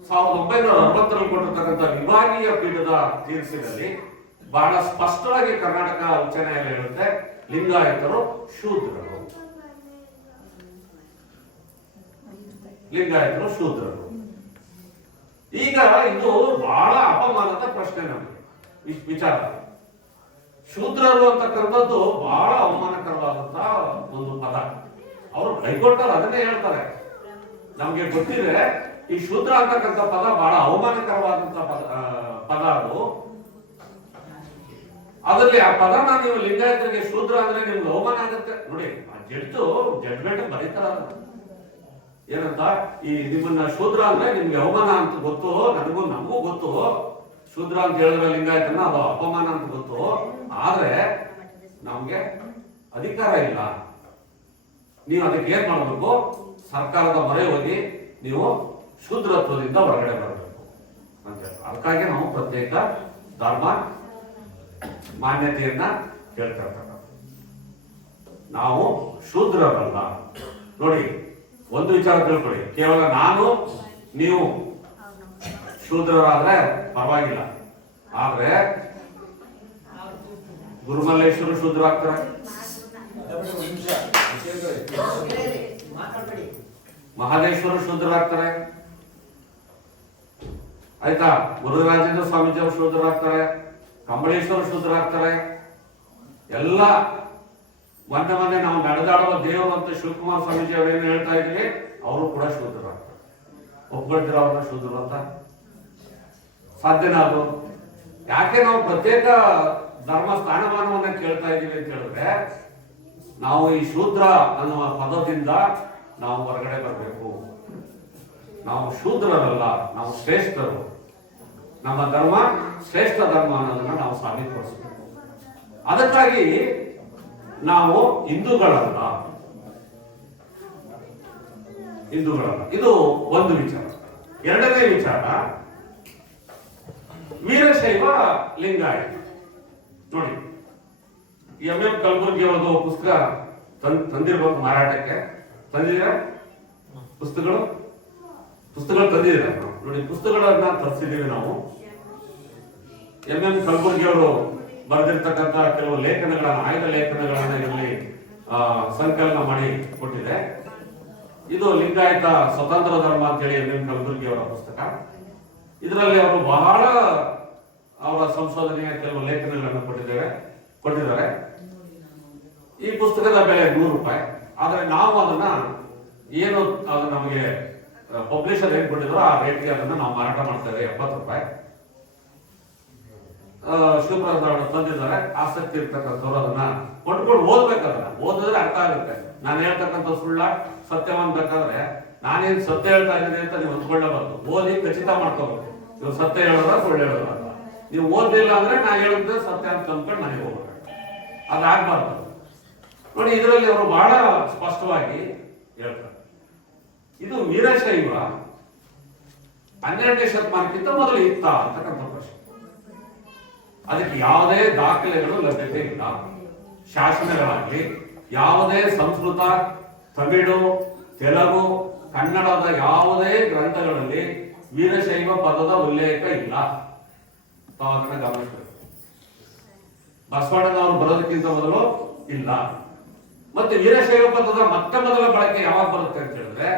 1960ರಲ್ಲಿ ಕೊಟ್ಟಿರ್ತಕ್ಕಂಥ ವಿಭಾಗೀಯ ಪೀಠದ ತೀರ್ಪಿನಲ್ಲಿ ಬಹಳ ಸ್ಪಷ್ಟವಾಗಿ ಕರ್ನಾಟಕ ಉಚ್ಚ ನ್ಯಾಯಾಲಯ ಹೇಳುತ್ತೆ, ಲಿಂಗಾಯತರು ಶೂದ್ರರು. ಲಿಂಗಾಯತರು ಶೂದ್ರರು. ಈಗ ಇದು ಬಹಳ ಅಪಮಾನದ ಪ್ರಶ್ನೆ ನಮಗೆ ವಿಚಾರ. ಶೂದ್ರರು ಅಂತಕ್ಕಂಥದ್ದು ಬಹಳ ಅವಮಾನಕರವಾದಂತಹ ಒಂದು ಪದ. ಅವರು ಹೈಕೋರ್ಟಲ್ಲಿ ಅದನ್ನೇ ಹೇಳ್ತಾರೆ. ನಮ್ಗೆ ಗೊತ್ತಿದೆ ಈ ಶೂದ್ರ ಅಂತಕ್ಕಂಥ ಪದ ಬಹಳ ಅವಮಾನಕರವಾದಂತಹ ಪದ. ಅದರಲ್ಲಿ ಆ ಪದನ ನೀವು ಲಿಂಗಾಯತರಿಗೆ ಶೂದ್ರ ಅಂದ್ರೆ ನಿಮ್ಗೆ ಅವಮಾನ ಆಗುತ್ತೆ ನೋಡಿ. ಆ ಜಡ್ಜ್ಮೆಂಟ್ ಬರೀತಾರ ಏನಂತ, ಈ ನಿಮ್ಮನ್ನ ಶೂದ್ರ ಅಂದ್ರೆ ನಿಮ್ಗೆ ಅವಮಾನ ಅಂತ ಗೊತ್ತು, ನಮಗೂ ಗೊತ್ತು. ಶೂದ್ರ ಅಂತ ಹೇಳಿದ್ರೆ ಲಿಂಗಾಯತನ ಅದು ಅಪಮಾನ ಅಂತ ಗೊತ್ತು. ಆದ್ರೆ ನಮ್ಗೆ ಅಧಿಕಾರ ಇಲ್ಲ. ನೀವು ಅದಕ್ಕೆ ಏನ್ ಮಾಡಬೇಕು? ಸರ್ಕಾರದ ಮೊರೆ ಹೋಗಿ ನೀವು ಶೂದ್ರತ್ವದಿಂದ ಹೊರಗಡೆ ಬರಬೇಕು ಅಂತ. ಅದಕ್ಕಾಗಿ ನಾವು ಪ್ರತ್ಯೇಕ ಧರ್ಮ ಮಾನ್ಯತೆಯನ್ನ ಕೇಳ್ತಾ ಇರ್ತಕ್ಕಂಥ. ನಾವು ಶೂದ್ರರಲ್ಲ. ನೋಡಿ, ಒಂದು ವಿಚಾರ ತಿಳ್ಕೊಳ್ಳಿ. ಕೇವಲ ನಾನು ನೀವು ಶೂದ್ರರಾದ್ರೆ ಪರವಾಗಿಲ್ಲ, ಆದ್ರೆ ಗುರುಮಲ್ಲೇಶ್ವರು ಶೂದ್ರ ಆಗ್ತಾರೆ, ಮಹಾದೇಶ್ವರ ಶೂದ್ರರಾಗ್ತಾರೆ, ಆಯ್ತಾ, ಮುರುಘರಾಜೇಂದ್ರ ಸ್ವಾಮೀಜಿ ಅವರು ಶೂದ್ರರಾಗ್ತಾರೆ, ಕಂಬಳೇಶ್ವರ ಶೂದ್ರರಾಗ್ತಾರೆ. ಎಲ್ಲ ಮೊನ್ನೆ ನಾವು ನಡೆದಾಡುವ ದೇವರು ಅಂತ ಶಿವಕುಮಾರ ಸ್ವಾಮೀಜಿ ಅವರೇನು ಹೇಳ್ತಾ ಇದ್ದೀವಿ, ಅವರು ಕೂಡ ಶೂದ್ರರಾಗ್ತಾರೆ. ಒಪ್ಕೊಳ್ತೀರ ಅವ್ರನ್ನ ಶೂದ್ರರು ಅಂತ? ಸಾಧ್ಯನಾ ಅದು? ಯಾಕೆ ನಾವು ಪ್ರತ್ಯೇಕ ಧರ್ಮ ಸ್ಥಾನಮಾನವನ್ನ ಕೇಳ್ತಾ ಇದ್ದೀವಿ ಅಂತ ಹೇಳಿದ್ರೆ, ನಾವು ಈ ಶೂದ್ರ ಅನ್ನುವ ಪದದಿಂದ ನಾವು ಹೊರಗಡೆ ಬರಬೇಕು. ನಾವು ಶೂದ್ರರಲ್ಲ, ನಾವು ಶ್ರೇಷ್ಠರು. ನಮ್ಮ ಧರ್ಮ ಶ್ರೇಷ್ಠ ಧರ್ಮ ಅನ್ನೋದನ್ನ ನಾವು ಸಾಬೀತುಪಡಿಸಬೇಕು. ಅದಕ್ಕಾಗಿ ನಾವು ಹಿಂದೂಗಳಲ್ಲ. ಇದು ಒಂದು ವಿಚಾರ. ಎರಡನೇ ವಿಚಾರ, ವೀರಶೈವ ಲಿಂಗಾಯತ. ನೋಡಿ, ಎಂ ಕಲಬುರ್ಗಿ ಅವರದು ಪುಸ್ತಕ ತಂದಿರ್ಬೇಕು ಮಾರಾಟಕ್ಕೆ. ತಂದಿದ್ದೀರಾ ಪುಸ್ತಕಗಳು ತಂದಿದ್ದೀರಾ? ನೋಡಿ, ಪುಸ್ತಕಗಳನ್ನ ತರಿಸಿದ್ದೀವಿ ನಾವು. ಎಂ ಕಲಬುರ್ಗಿ ಅವರು ಬರೆದಿರ್ತಕ್ಕಂಥ ಕೆಲವು ಲೇಖನಗಳನ್ನ, ಆಯ್ದ ಲೇಖನಗಳನ್ನ ಇದರಲ್ಲಿ ಸಂಕಲನ ಮಾಡಿ ಕೊಟ್ಟಿದೆ. ಇದು ಲಿಂಗಾಯತ ಸ್ವತಂತ್ರ ಧರ್ಮ ಅಂತೇಳಿ ಎಂ ಕಲಬುರ್ಗಿ ಅವರ ಪುಸ್ತಕ. ಇದರಲ್ಲಿ ಅವರು ಬಹಳ ಅವರ ಸಂಶೋಧನೆಯ ಕೆಲವು ಲೇಖನಗಳನ್ನು ಕೊಟ್ಟಿದ್ದಾರೆ. ಈ ಪುಸ್ತಕದ ಬೆಲೆ 100 ರೂಪಾಯಿ. ಆದ್ರೆ ನಾವು ಅದನ್ನ ಏನು ಅದು ನಮಗೆ ಪಬ್ಲಿಷರ್ ಏನ್ ಕೊಟ್ಟಿದ್ರು ಆ ರೇಟ್ಗೆ ಅದನ್ನ ನಾವು ಮಾರಾಟ ಮಾಡ್ತೇವೆ, 70 ರೂಪಾಯಿ. ಶಿವಪ್ರಸಾದ್ ಅವರು ತಂದಿದ್ದಾರೆ. ಆಸಕ್ತಿ ಇರ್ತಕ್ಕಂಥವ್ರು ಅದನ್ನ ಕೊಂಡ್ಕೊಂಡು ಓದ್ಬೇಕಾದ್ರೆ, ಓದಿದ್ರೆ ಅರ್ಥ ಆಗುತ್ತೆ. ನಾನು ಹೇಳ್ತಕ್ಕಂಥ ಸುಳ್ಳ ಸತ್ಯವಂತ ಬೇಕಾದ್ರೆ ನಾನೇನ್ ಸತ್ಯ ಹೇಳ್ತಾ ಇದ್ದೀನಿ ಅಂತ ನೀವು ಹೊಂದ್ಕೊಳ್ಳಬಾರ್ದು. ಓದಿ ಖಚಿತ ಮಾಡ್ಕೋಬೇಕು, ನೀವು ಸತ್ಯ ಹೇಳೋದ ಸುಳ್ಳು ಹೇಳೋದ ಅಂತ. ನೀವು ಓದಿಲ್ಲ ಅಂದ್ರೆ ನಾ ಹೇಳಿದ್ರೆ ಸತ್ಯ ಅಂತ ಅಂದ್ಕೊಂಡು ನನಗೆ ಹೋಗ್ಬೇಕು, ಅದಾಗಬಾರ್ದು. ನೋಡಿ, ಇದರಲ್ಲಿ ಅವರು ಬಹಳ ಸ್ಪಷ್ಟವಾಗಿ ಹೇಳ್ತಾರೆ, ಇದು ವೀರಶೈವ 12ನೇ ಶತಮಾನಕ್ಕಿಂತ ಮೊದಲು ಇತ್ತ ಅಂತಕ್ಕಂಥ ಪ್ರಶ್ನೆ. ಅದಕ್ಕೆ ಯಾವುದೇ ದಾಖಲೆಗಳು ಲಭ್ಯತೆ ಇಲ್ಲ. ಶಾಸನಗಳಾಗಲಿ, ಯಾವುದೇ ಸಂಸ್ಕೃತ, ತಮಿಳು, ತೆಲುಗು, ಕನ್ನಡದ ಯಾವುದೇ ಗ್ರಂಥಗಳಲ್ಲಿ ವೀರಶೈವ ಪದದ ಉಲ್ಲೇಖ ಇಲ್ಲ. ಅದನ್ನ ಗಮನಿಸಬೇಕು. ಬಸವಣ್ಣನವರು ಬರೋದಕ್ಕಿಂತ ಮೊದಲು ಇಲ್ಲ. ಮತ್ತೆ ವೀರಶೈವ ಪದದ ಮೊದಲ ಬಳಕೆ ಯಾವಾಗ ಬರುತ್ತೆ ಅಂತ ಹೇಳಿದ್ರೆ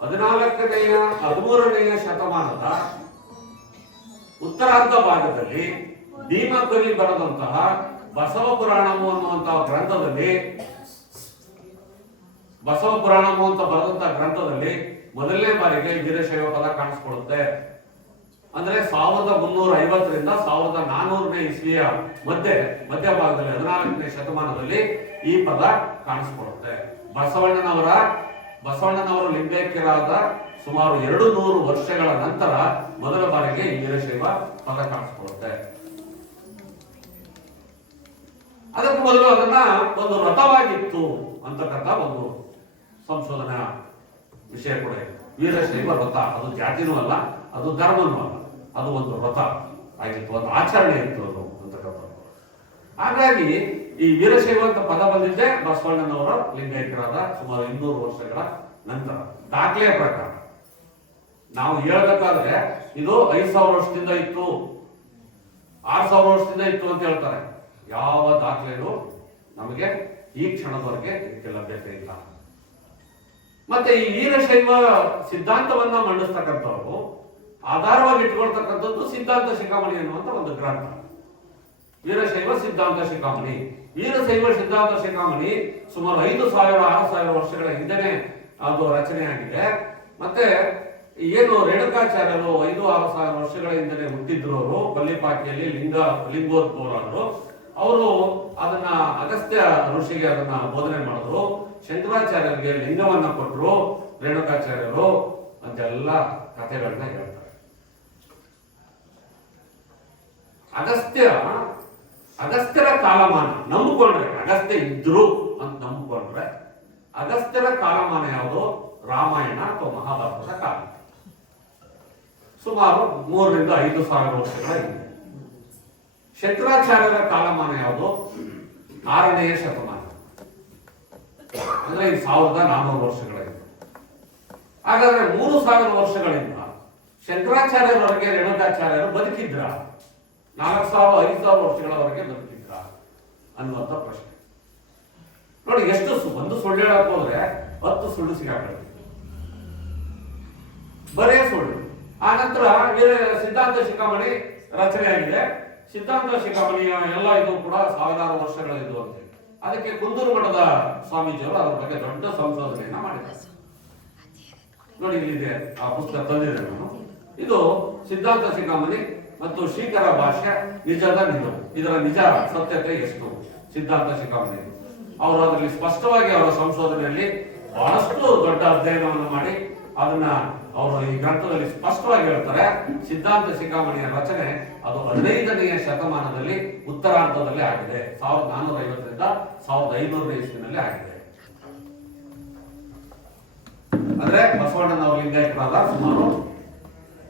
14ನೇಯ 13ನೇಯ ಶತಮಾನದ ಉತ್ತರಾರ್ಧ ಭಾಗದಲ್ಲಿ ಭೀಮಕವಿ ಬರೆದಂತಹ ಬಸವ ಪುರಾಣಮು ಅನ್ನುವಂತಹ ಗ್ರಂಥದಲ್ಲಿ ಮೊದಲನೇ ಬಾರಿಗೆ ವೀರಶೈವ ಪದ ಕಾಣಿಸ್ಕೊಳ್ಳುತ್ತೆ. ಅಂದ್ರೆ 1350ರಿಂದ 1400ನೇ ಇಸ್ವಿಯ ಮಧ್ಯಭಾಗದಲ್ಲಿ 14ನೇ ಶತಮಾನದಲ್ಲಿ ಈ ಪದ ಕಾಣಿಸ್ಕೊಳ್ಳುತ್ತೆ. ಬಸವಣ್ಣನವರು ಲಿಂಗೈಕ್ಯರಾದ ಸುಮಾರು 200 ವರ್ಷಗಳ ನಂತರ ಮೊದಲ ಬಾರಿಗೆ ಈ ವೀರಶೈವ ಪದ ಕಾಣಿಸ್ಕೊಳ್ಳುತ್ತೆ. ಅದಕ್ಕೂ ಮೊದಲು ಅದನ್ನ ಒಂದು ವ್ರತವಾಗಿತ್ತು ಅಂತಕ್ಕಂಥ ಒಂದು ಸಂಶೋಧನಾ ವಿಷಯ ಕೂಡ ಇದೆ. ವೀರಶೈವ ವ್ರತ, ಅದು ಜಾತಿನೂ ಅಲ್ಲ, ಅದು ಧರ್ಮನೂ ಅಲ್ಲ, ಅದು ಒಂದು ವ್ರತ ಆಗಿತ್ತು, ಒಂದು ಆಚರಣೆ ಇತ್ತು ಅದು ಅಂತಕ್ಕಂಥದ್ದು. ಹಾಗಾಗಿ ಈ ವೀರಶೈವ ಅಂತ ಪದ ಬಂದಿದ್ದೆ ಬಸವಣ್ಣನವರ ಲಿಂಗೈಕ್ಯರಾದ ಸುಮಾರು 200 ವರ್ಷಗಳ ನಂತರ. ದಾಖಲೆಯ ಪ್ರಕಾರ ನಾವು ಹೇಳ್ಬೇಕಾದ್ರೆ ಇದು 5000 ವರ್ಷದಿಂದ ಇತ್ತು, 6000 ವರ್ಷದಿಂದ ಇತ್ತು ಅಂತ ಹೇಳ್ತಾರೆ. ಯಾವ ದಾಖಲೆಗಳು ನಮಗೆ ಈ ಕ್ಷಣದವರೆಗೆ ಇದಕ್ಕೆ ಲಭ್ಯತೆ ಇಲ್ಲ. ಮತ್ತೆ ಈ ವೀರಶೈವ ಸಿದ್ಧಾಂತವನ್ನ ಮಂಡಿಸ್ತಕ್ಕಂಥವ್ರು ಆಧಾರವಾಗಿ ಇಟ್ಕೊಳ್ತಕ್ಕಂಥದ್ದು ಸಿದ್ಧಾಂತ ಶಿಖಾಮಣಿ ಅನ್ನುವಂತ ಒಂದು ಗ್ರಂಥ. ವೀರಶೈವ ಸಿದ್ಧಾಂತ ಶಿಖಾಮಣಿ. ವೀರಶೈವ ಸಿದ್ಧಾಂತ ಶಿಖಾಮಣಿ ಸುಮಾರು 5000-6000 ವರ್ಷಗಳ ಹಿಂದೆನೆ ಅದು ರಚನೆ ಆಗಿದೆ. ಮತ್ತೆ ಏನು ರೇಣುಕಾಚಾರ್ಯರು 5-6 ವರ್ಷಗಳ ಹಿಂದೆ ಹುಟ್ಟಿದ್ರು ಅವರು ಬಲ್ಲಿಪಾಕಿಯಲ್ಲಿ ಲಿಂಗೋದ್ಭವರಾದರು. ಅವರು ಅದನ್ನ ಅಗಸ್ತ್ಯ ಋಷಿಗೆ ಅದನ್ನ ಬೋಧನೆ ಮಾಡಿದ್ರು. ಶಂಕರಾಚಾರ್ಯರಿಗೆ ಲಿಂಗವನ್ನ ಕೊಟ್ಟರು ರೇಣುಕಾಚಾರ್ಯರು ಅಂತೆಲ್ಲ ಕಥೆಗಳನ್ನ ಹೇಳ್ತಾರೆ. ಅಗಸ್ತ್ಯರ ಕಾಲಮಾನ ನಂಬಿಕೊಂಡ್ರೆ, ಅಗಸ್ತ್ಯ ಇದ್ರು ಅಂತ ನಂಬಿಕೊಂಡ್ರೆ ಅಗಸ್ತ್ಯರ ಕಾಲಮಾನ ಯಾವುದು? ರಾಮಾಯಣ ಅಥವಾ ಮಹಾಭಾರತದ ಕಾಲ, ಸುಮಾರು 3,000-5,000 ವರ್ಷಗಳ ಹಿಂದೆ. ಶಂಕರಾಚಾರ್ಯರ ಕಾಲಮಾನ ಯಾವುದು? 6ನೇ ಶತಮಾನ, ಅಂದ್ರೆ 1400 ವರ್ಷಗಳ ಹಿಂದೆ. ಹಾಗಾದ್ರೆ 3000 ವರ್ಷಗಳಿಂದ ಶಂಕರಾಚಾರ್ಯರವರೆಗೆ ರೇಣುಕಾಚಾರ್ಯರು ಬದುಕಿದ್ರ? 4000-5000 ವರ್ಷಗಳವರೆಗೆ ಬದುಕಿದ್ರ ಅನ್ನುವಂಥ ಪ್ರಶ್ನೆ. ನೋಡಿ ಎಷ್ಟು ಒಂದು ಸುಳ್ಳು ಹೇಳಕ್ ಹೋದ್ರೆ 10 ಸುಳ್ಳು ಸಿಗಾಕೊಳ್ಳಿ, ಬರೇ ಸುಳ್ಳು. ಆ ನಂತರ ಸಿದ್ಧಾಂತ ಶಿಖಾಮಣಿ ರಚನೆ ಆಗಿದೆ. ಸಿದ್ಧಾಂತ ಶಿಖಾಮಣಿಯ ಎಲ್ಲ ಇದು ಕೂಡ ಸಾವಿರಾರು ವರ್ಷಗಳಿದ್ದು ಅಂತ. ಅದಕ್ಕೆ ಕುಂದೂರು ಮಠದ ಸ್ವಾಮೀಜಿಯವರು ಅದ್ರ ಬಗ್ಗೆ ದೊಡ್ಡ ಸಂಶೋಧನೆಯನ್ನ ಮಾಡಿದ್ದಾರೆ. ನೋಡಿ ಇಲ್ಲಿದೆ, ಆ ಪುಸ್ತಕ ತಂದಿದೆ ನಾನು. ಇದು ಸಿದ್ಧಾಂತ ಶಿಖಾಮಣಿ ಮತ್ತು ಶ್ರೀಕರ ಭಾಷ್ಯ ನಿಜದ ನಿಜವು, ಇದರ ನಿಜ ಸತ್ಯತೆ ಎಷ್ಟು, ಸಿದ್ಧಾಂತ ಶಿಖಾಮಣಿ. ಅವರು ಅದರಲ್ಲಿ ಸ್ಪಷ್ಟವಾಗಿ ಅವರ ಸಂಶೋಧನೆಯಲ್ಲಿ ಬಹಳಷ್ಟು ದೊಡ್ಡ ಅಧ್ಯಯನವನ್ನು ಮಾಡಿ ಅದನ್ನ ಅವರು ಈ ಗ್ರಂಥದಲ್ಲಿ ಸ್ಪಷ್ಟವಾಗಿ ಹೇಳ್ತಾರೆ. ಸಿದ್ಧಾಂತ ಶಿಖಾಮಣಿಯ ರಚನೆ ಅದು 15ನೇ ಶತಮಾನದಲ್ಲಿ ಉತ್ತರಾರ್ಧದಲ್ಲಿ ಆಗಿದೆ. 1450ರಿಂದ 1500 ಇಸ್ವಿನಲ್ಲಿ ಆಗಿದೆ. ಅಂದ್ರೆ ಬಸವಣ್ಣನವರು ಲಿಂಗಾಯತರಾದ ಸುಮಾರು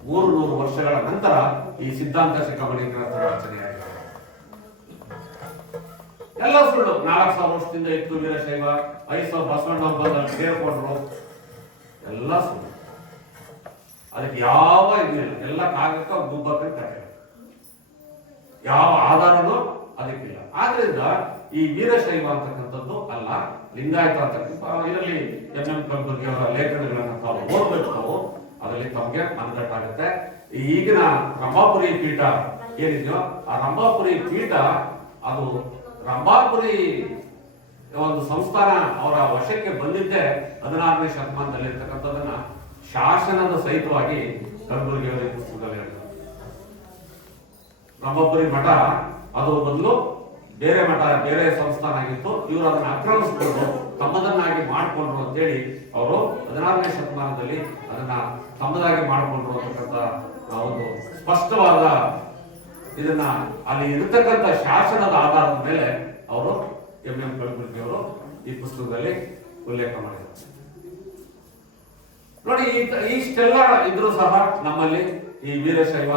300 ವರ್ಷಗಳ ನಂತರ ಈ ಸಿದ್ಧಾಂತ ಶಿಖಾಮಣಿ ಗ್ರಂಥದ ರಚನೆಯಾಗಿದೆ. ಎಲ್ಲ ಸುಳ್ಳು. 4000 ವರ್ಷದಿಂದ ಇತ್ತು ವೀರಶೈವ, 5000 ಬಸವಣ್ಣ ಬಂದಲ್ಲಿ ಸೇರ್ಕೊಂಡ್ರು, ಎಲ್ಲ ಸುಳ್ಳು. ಅದಕ್ಕೆ ಯಾವ ಇದಿಲ್ಲ, ಎಲ್ಲ ಕಾಗಕ್ಕ ಗುಬ್ಬಕ್ಕೆ ಕಟ್ಟೆ, ಯಾವ ಆಧಾರನೂ ಅದಕ್ಕಿಲ್ಲ. ಆದ್ರಿಂದ ಈ ವೀರಶೈವ ಅಂತಕ್ಕಂಥದ್ದು ಅಲ್ಲ, ಲಿಂಗಾಯತ ಅಂತಕ್ಕಂಥ ಇದರಲ್ಲಿ ಎಂ ಕಲಬುರ್ಗಿ ಅವರ ಲೇಖನಗಳನ್ನ ತಾವು ಓದ್ಬೇಕು. ಅದರಲ್ಲಿ ತಮಗೆ ಮನದಟ್ಟಾಗುತ್ತೆ. ಈಗಿನ ರಂಭಾಪುರಿ ಪೀಠ ಏನಿದೆಯೋ ಆ ರಂಭಾಪುರಿ ಪೀಠ ಅದು ರಂಭಾಪುರಿ ಒಂದು ಸಂಸ್ಥಾನ ಅವರ ವಶಕ್ಕೆ ಬಂದಿದ್ದೇ 16ನೇ ಶತಮಾನದಲ್ಲಿ ಇರ್ತಕ್ಕಂಥದನ್ನ ಶಾಸನದ ಸಹಿತವಾಗಿ ಕಲಬುರ್ಗಿ ಅವರ ಪುಸ್ತಕದಲ್ಲಿ ಹೇಳ್ತಾರೆ. ರಂಭಾಪುರಿ ಮಠ ಅದು ಮೊದಲು ಬೇರೆ ಮಠ, ಬೇರೆ ಸಂಸ್ಥಾನ ಆಗಿತ್ತು. ಇವರು ಅದನ್ನ ಆಕ್ರಮಿಸಿಕೊಂಡು ತಮ್ಮದನ್ನಾಗಿ ಮಾಡಿಕೊಂಡ್ರು ಅಂತೇಳಿ ಅವರು 16ನೇ ಶತಮಾನದಲ್ಲಿ ಅದನ್ನ ತಮ್ಮದಾಗಿ ಮಾಡಿಕೊಂಡ್ರು ಅಂತಕ್ಕಂಥ ಒಂದು ಸ್ಪಷ್ಟವಾದ ಇದನ್ನ ಅಲ್ಲಿ ಇರತಕ್ಕಂಥ ಶಾಸನದ ಆಧಾರದ ಮೇಲೆ ಅವರು ಎಂ ಕಲಬುರ್ಗಿ ಅವರು ಈ ಪುಸ್ತಕದಲ್ಲಿ ಉಲ್ಲೇಖ ಮಾಡಿದ್ದಾರೆ. ನೋಡಿ, ಇಷ್ಟೆಲ್ಲ ಇದ್ರೂ ಸಹ ನಮ್ಮಲ್ಲಿ ಈ ವೀರಶೈವ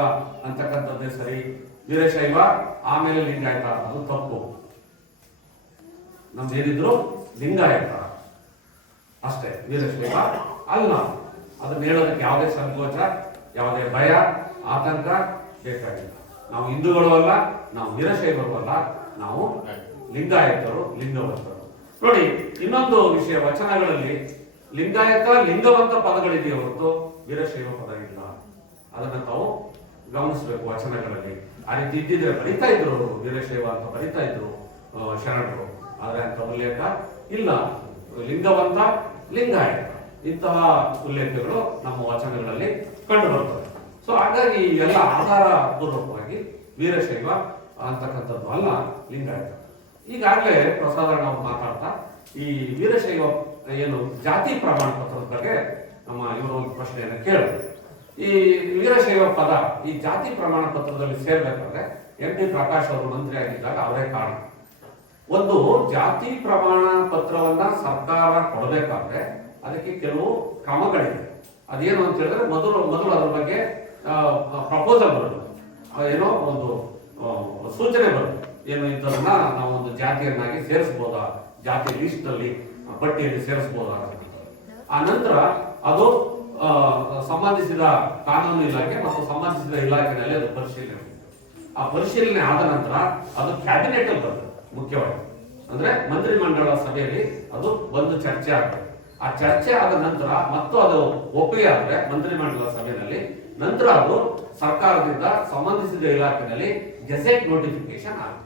ಅಂತಕ್ಕಂಥದ್ದೇ ಸರಿ, ವೀರಶೈವ ಆಮೇಲೆ ಲಿಂಗಾಯತ ಅದು ತಪ್ಪು. ನಮ್ದೇನಿದ್ರು ಲಿಂಗಾಯತ ಅಷ್ಟೇ, ವೀರಶೈವ ಅಲ್ಲ. ಅದನ್ನ ಹೇಳೋದಕ್ಕೆ ಯಾವುದೇ ಸಂಕೋಚ, ಯಾವುದೇ ಭಯ, ಆತಂಕ ಬೇಕಾಗಿಲ್ಲ. ನಾವು ಹಿಂದೂಗಳು ಅಲ್ಲ, ನಾವು ವೀರಶೈವರು ಅಲ್ಲ, ನಾವು ಲಿಂಗಾಯತರು, ಲಿಂಗವಂತರು. ನೋಡಿ, ಇನ್ನೊಂದು ವಿಷಯ, ವಚನಗಳಲ್ಲಿ ಲಿಂಗಾಯತ ಲಿಂಗವಂತ ಪದಗಳಿದೆಯೇ ಹೊರತು ವೀರಶೈವ ಪದ ಇಲ್ಲ. ಅದನ್ನ ತಾವು ಗಮನಿಸಬೇಕು. ವಚನಗಳಲ್ಲಿ ಆ ರೀತಿ ಇದ್ದಿದ್ರೆ ಬರಿತಾ ಇದ್ರು ಅವರು, ವೀರಶೈವ ಅಂತ ಬರಿತಾ ಇದ್ರು ಶರಣರು. ಆದ್ರೆ ಅಂತ ಉಲ್ಲೇಖ ಇಲ್ಲ. ಲಿಂಗವಂತ, ಲಿಂಗಾಯತ ಇಂತಹ ಉಲ್ಲೇಖಗಳು ನಮ್ಮ ವಚನಗಳಲ್ಲಿ ಕಂಡು ಬರ್ತವೆ. ಸೊ ಹಾಗಾಗಿ ಎಲ್ಲ ಆಧಾರ ಪೂರ್ವಕವಾಗಿ ವೀರಶೈವ ಅಂತಕ್ಕಂಥದ್ದು ಅಲ್ಲ, ಲಿಂಗಾಯತ. ಈಗಾಗಲೇ ಪ್ರಸಾದಣ್ಣ ಅವರು ಮಾತಾಡ್ತಾ ಈ ವೀರಶೈವ ಏನು ಜಾತಿ ಪ್ರಮಾಣ ಪತ್ರದ ಬಗ್ಗೆ ನಮ್ಮ ಇವರು ಒಂದು ಪ್ರಶ್ನೆಯನ್ನು ಕೇಳಿದ್ರು. ಈ ವೀರಶೈವ ಪದ ಈ ಜಾತಿ ಪ್ರಮಾಣ ಪತ್ರದಲ್ಲಿ ಸೇರ್ಬೇಕಾದ್ರೆ ಎಂ.ಟಿ. ಪ್ರಕಾಶ್ ಅವರು ಮಂತ್ರಿ ಆಗಿದ್ದಾಗ ಅವರೇ ಕಾರಣ. ಒಂದು ಜಾತಿ ಪ್ರಮಾಣ ಪತ್ರವನ್ನ ಸರ್ಕಾರ ಕೊಡಬೇಕಾದ್ರೆ ಅದಕ್ಕೆ ಕೆಲವು ಕ್ರಮಗಳಿದೆ. ಅದೇನು ಅಂತ ಹೇಳಿದ್ರೆ ಮೊದಲು ಅದ್ರ ಬಗ್ಗೆ ಪ್ರಪೋಸಲ್ ಬರೋದು, ಏನೋ ಒಂದು ಸೂಚನೆ ಬರೋದು, ಏನು ಇದನ್ನ ನಾವು ಒಂದು ಜಾತಿಯನ್ನಾಗಿ ಸೇರಿಸಬಹುದಾ, ಜಾತಿ ಲಿಸ್ಟ್ ನಲ್ಲಿ ಪಟ್ಟಿಯಲ್ಲಿ ಸೇರಿಸಬಹುದಾ. ಆ ನಂತರ ಅದು ಸಂಬಂಧಿಸಿದ ಕಾನೂನು ಇಲಾಖೆ ಮತ್ತು ಸಂಬಂಧಿಸಿದ ಇಲಾಖೆಯಲ್ಲಿ ಅದು ಪರಿಶೀಲನೆ. ಆ ಪರಿಶೀಲನೆ ಆದ ನಂತರ ಅದು ಕ್ಯಾಬಿನೆಟ್ ಅಲ್ಲಿ ಬರ್ತದೆ. ಮುಖ್ಯವಾಗಿ ಅಂದ್ರೆ ಮಂತ್ರಿಮಂಡಲ ಸಭೆಯಲ್ಲಿ ಅದು ಒಂದು ಚರ್ಚೆ ಆಗ್ತದೆ. ಆ ಚರ್ಚೆ ಆದ ನಂತರ ಮತ್ತು ಅದು ಒಪ್ಪಿಗೆ ಆದ್ರೆ ಮಂತ್ರಿಮಂಡಲ ಸಭೆಯಲ್ಲಿ, ನಂತರ ಅದು ಸರ್ಕಾರದಿಂದ ಸಂಬಂಧಿಸಿದ ಇಲಾಖೆಯಲ್ಲಿ ಗೆಜೆಟ್ ನೋಟಿಫಿಕೇಶನ್ ಆಗುತ್ತೆ.